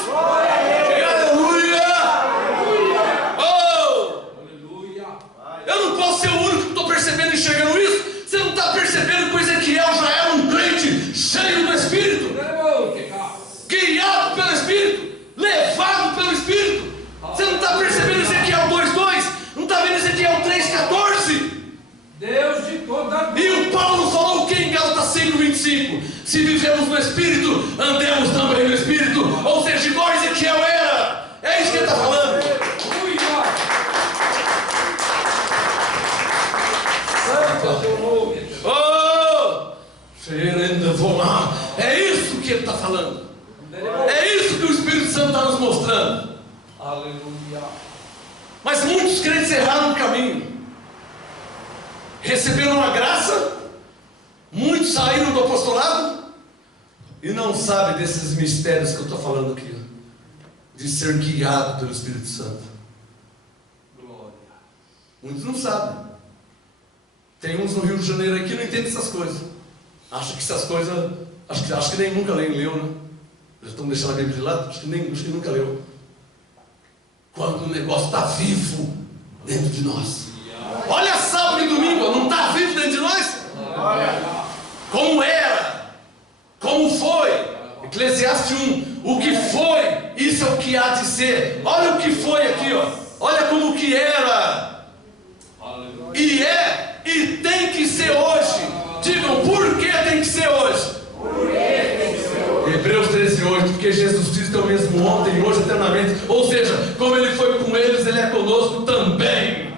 25: se vivemos no Espírito, andemos também no Espírito. Ou seja, igual Ezequiel era. É isso que ele está falando. Oh! É isso que ele está falando. É isso que o Espírito Santo está nos mostrando. Aleluia. Mas muitos crentes erraram o caminho. Receberam a graça, muitos saíram do apostolado e não sabem desses mistérios que eu estou falando aqui, de ser guiado pelo Espírito Santo. Glória. Muitos não sabem. Tem uns no Rio de Janeiro aí que não entendem essas coisas. Acham que essas coisas, acho que nem nunca leu, né? Já estão deixando a Bíblia de lado, acho que nunca leu. Quando o negócio está vivo dentro de nós. Olha sábado e domingo, não está vivo dentro de nós? Como era, como foi. Eclesiastes 1, o que foi, isso é o que há de ser. Olha o que foi aqui, ó. Olha como que era. E é, e tem que ser hoje. Digam, por que tem que ser hoje? Hebreus 13:8, porque Jesus Cristo é o mesmo ontem, hoje, eternamente. Ou seja, como Ele foi com eles, Ele é conosco também.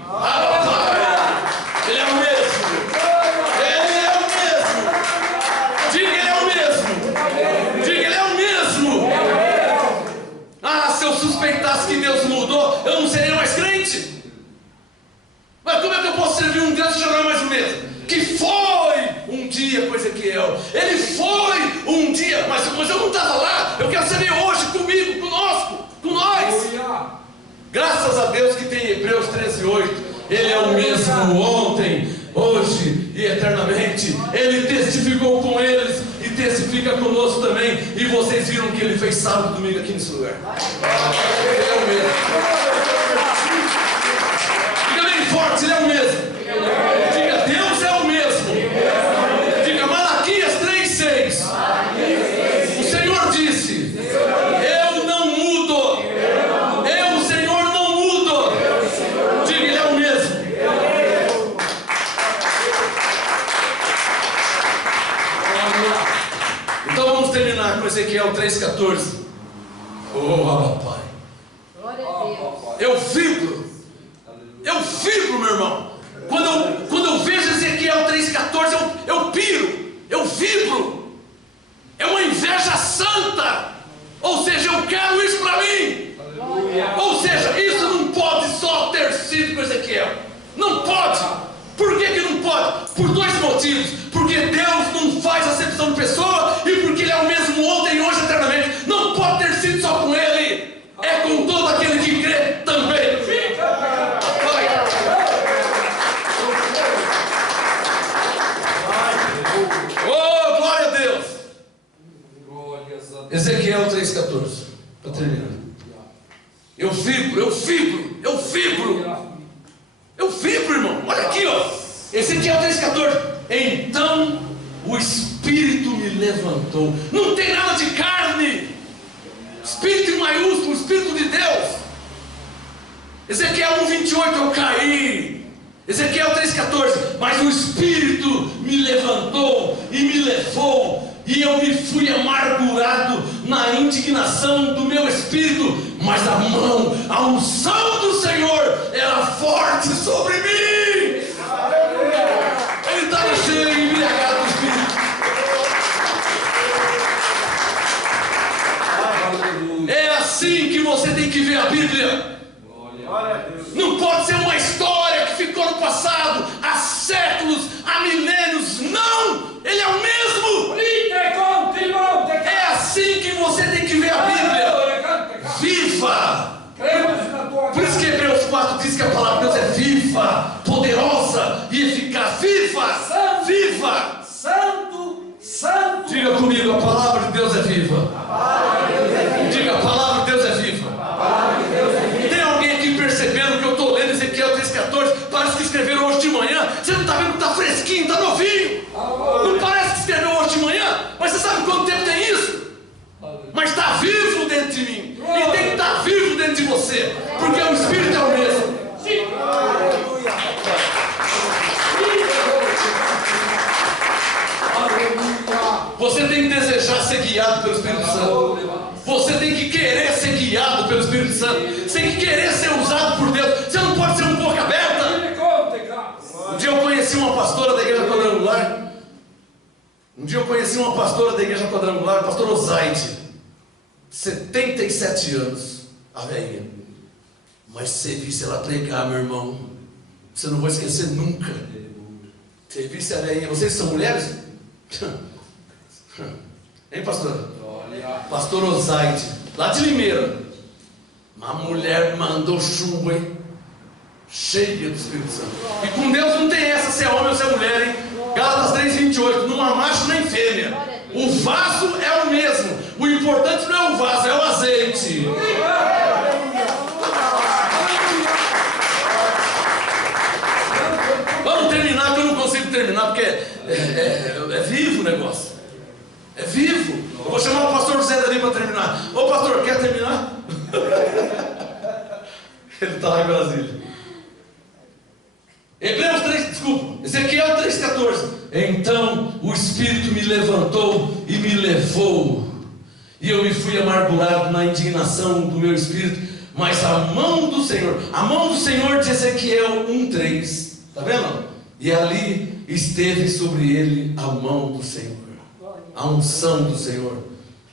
Ele é o mesmo. Ele é o mesmo. Diga, Ele é o mesmo. Diga, Ele é o mesmo. Ah, se eu suspeitasse que Deus mudou, eu não seria mais crente. Mas como é que eu posso servir um Deus e já não é mais o mesmo? Que foi um dia com Ezequiel. Ele foi um dia, mas eu não estava lá. Eu quero saber hoje comigo, conosco, com nós. Graças a Deus que tem Hebreus 13:8. Ele é o mesmo ontem, hoje e eternamente. Ele testificou com eles e testifica conosco também. E vocês viram que Ele fez sábado e domingo aqui nesse lugar. Ele é o mesmo. Diga bem forte, Ele é o mesmo. Diga, Deus é o mesmo. Diga, Malaquias 3:6. O Senhor disse: eu não mudo. Eu, o Senhor, não mudo. Diga, Ele é o mesmo. Então vamos terminar com Ezequiel 3:14. Oh, papai. Glória a Deus. Eu vibro, meu irmão. Quando eu vejo Ezequiel 3:14, eu piro, eu vibro. É uma inveja santa. Ou seja, eu quero isso para mim. Ou seja, isso não pode só ter sido com Ezequiel. Não pode. Por que não pode? Por dois motivos. Porque Deus não faz acepção de pessoa e porque Ele é o mesmo ontem, hoje, eternamente. Não pode ter sido só com Ele. É com todo aquele que crê também. Oh, glória a Deus. Ezequiel 3:14. Para terminar. Eu vibro, irmão. Olha aqui, ó. Ezequiel 3:14. Então o Espírito me levantou. Não tem nada de carne. Espírito em maiúsculo, Espírito de Deus. Ezequiel 1:28, eu caí. Ezequiel 3:14, mas o Espírito me levantou e me levou, e eu me fui amargurado na indignação do meu espírito, mas a unção do Senhor era forte sobre mim. Ele estava cheio e embriagado do Espírito. É assim que você tem que ver a Bíblia. Não pode ser uma história que ficou no passado, há séculos, há milênios. Não! Ele é o mesmo! É assim que você tem que ver a Bíblia. Viva! Por isso que Hebreus 4 diz que a palavra de Deus é viva, poderosa e eficaz. Viva! Viva! Santo, santo. Diga comigo, a palavra de Deus é viva. Diga, a palavra de Deus é viva. Tem alguém aqui percebendo que eu estou lendo Ezequiel 3:14? Parece que escreveram hoje de manhã. Você não está vendo que está fresquinho, está novinho. Não parece que escreveu hoje de manhã. Mas você sabe quanto tempo tem isso? Mas está vivo dentro de mim. E tem que estar vivo dentro de você. Porque o Espírito é o mesmo. Espírito Santo. Você tem que querer ser usado por Deus. Você não pode ser um boca aberta. Um dia eu conheci uma pastora da igreja quadrangular. Pastor Osaide, 77 anos, a velhinha. Mas você visse ela pregar, meu irmão, você não vai esquecer nunca. Você visse a velhinha. Vocês são mulheres? Hein, pastora? Pastor Osaide, lá de Limeira. Uma mulher mandou chumbo, hein? Cheia do Espírito Santo. E com Deus não tem essa, se é homem ou se é mulher, hein? Gálatas 3:28, não há macho nem fêmea. O vaso é o mesmo. O importante não é o vaso, é o azeite. Vamos terminar, que eu não consigo terminar, porque é vivo o negócio. É vivo. Eu vou chamar o pastor José dali para terminar. Ô pastor, quer terminar? Ele está lá em Brasília. Ezequiel 3,14. Então o Espírito me levantou e me levou, e eu me fui amargurado na indignação do meu espírito, mas a mão do Senhor de Ezequiel 1,3, está vendo? E ali esteve sobre ele a mão do Senhor, a unção do Senhor,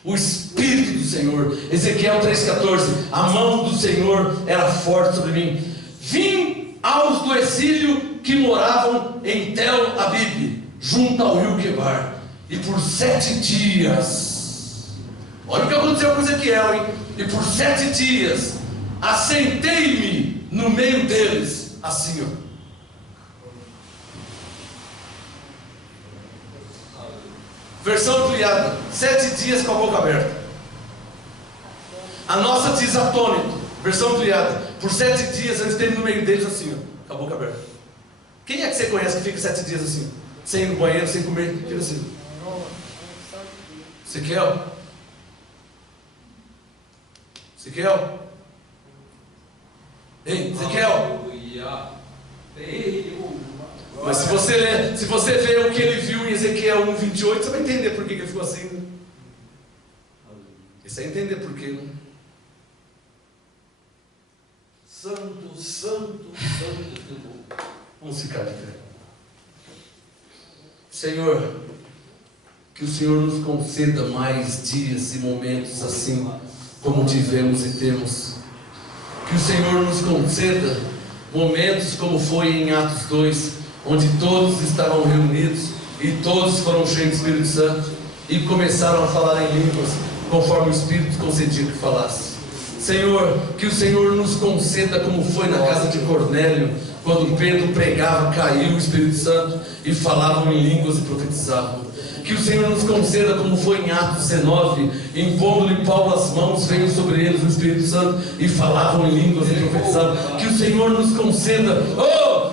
o Espírito do Senhor. Ezequiel 3,14, a mão do Senhor era forte sobre mim. Vim aos do exílio que moravam em Tel Abib, junto ao rio Quebar, e por 7 dias, olha o que aconteceu com Ezequiel, hein? E por 7 dias assentei-me no meio deles, assim, ó. Versão ampliada, 7 dias com a boca aberta. A nossa diz atônito, versão ampliada, por 7 dias eu esteve no meio deles, assim, ó, com a boca aberta. Quem é que você conhece que fica 7 dias assim, sem ir no banheiro, sem comer, fica assim? Ezequiel? Ei, Ezequiel? Mas se você ver o que ele viu em Ezequiel 1:28, você vai entender por que ele ficou assim, né? Você vai entender por quê, né? Santo, santo, santo. Vamos ficar de pé. Senhor, que o Senhor nos conceda mais dias e momentos assim como tivemos e temos. Que o Senhor nos conceda momentos como foi em Atos 2, onde todos estavam reunidos e todos foram cheios do Espírito Santo e começaram a falar em línguas conforme o Espírito concedia que falasse. Senhor, que o Senhor nos conceda como foi na casa de Cornélio, quando Pedro pregava, caiu o Espírito Santo e falavam em línguas e profetizavam. Que o Senhor nos conceda como foi em Atos 19, impondo-lhe Paulo as mãos, veio sobre eles o Espírito Santo e falavam em línguas e profetizavam. Que o Senhor nos conceda,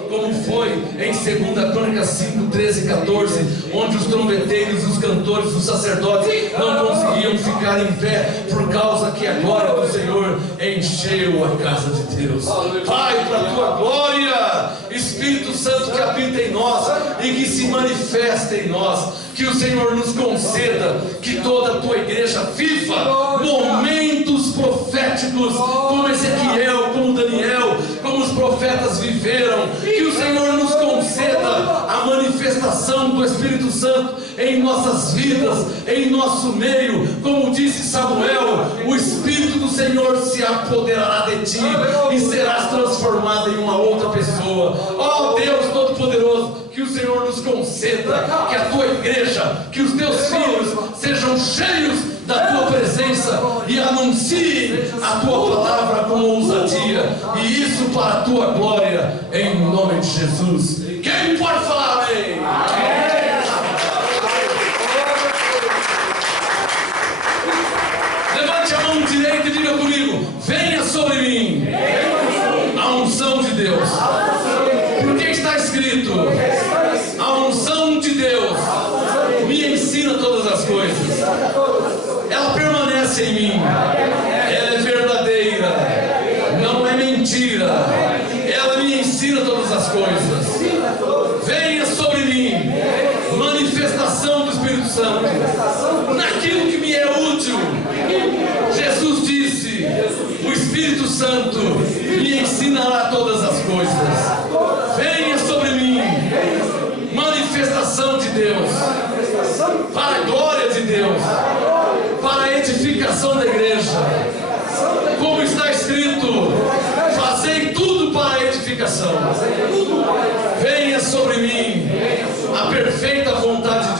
como foi em 2 Crônicas 5, 13 e 14, onde os trombeteiros, os cantores, os sacerdotes não conseguiam ficar em pé, por causa que a glória do Senhor encheu a casa de Deus. Pai, para a tua glória, Espírito Santo que habita em nós e que se manifesta em nós, que o Senhor nos conceda que toda a tua igreja viva momentos proféticos, como Ezequiel, como Daniel, como os profetas viveram. Que o Senhor nos conceda a manifestação do Espírito Santo em nossas vidas, em nosso meio. Como disse Samuel, o Espírito do Senhor se apoderará de ti e serás transformado em uma outra pessoa. Ó Deus Todo-Poderoso, que o Senhor nos conceda que a tua igreja, que os teus filhos sejam cheios da tua presença e anunciem a tua palavra com ousadia, e isso para a tua glória, em nome de Jesus. Quem pode falar amém? Levante a mão direita e diga comigo: venha sobre mim a unção de Deus. Porque está escrito: a unção de Deus me ensina todas as coisas. Ela permanece em mim. Ela é verdadeira, não é mentira. Ela me ensina todas as coisas. Venha sobre mim manifestação do Espírito Santo naquilo que me é útil. Jesus disse: o Espírito Espírito Santo me ensinará todas as coisas. Venha sobre mim, manifestação de Deus, para a glória de Deus, para a edificação da igreja. Como está escrito, fazei tudo para a edificação. Venha sobre mim a perfeita vontade de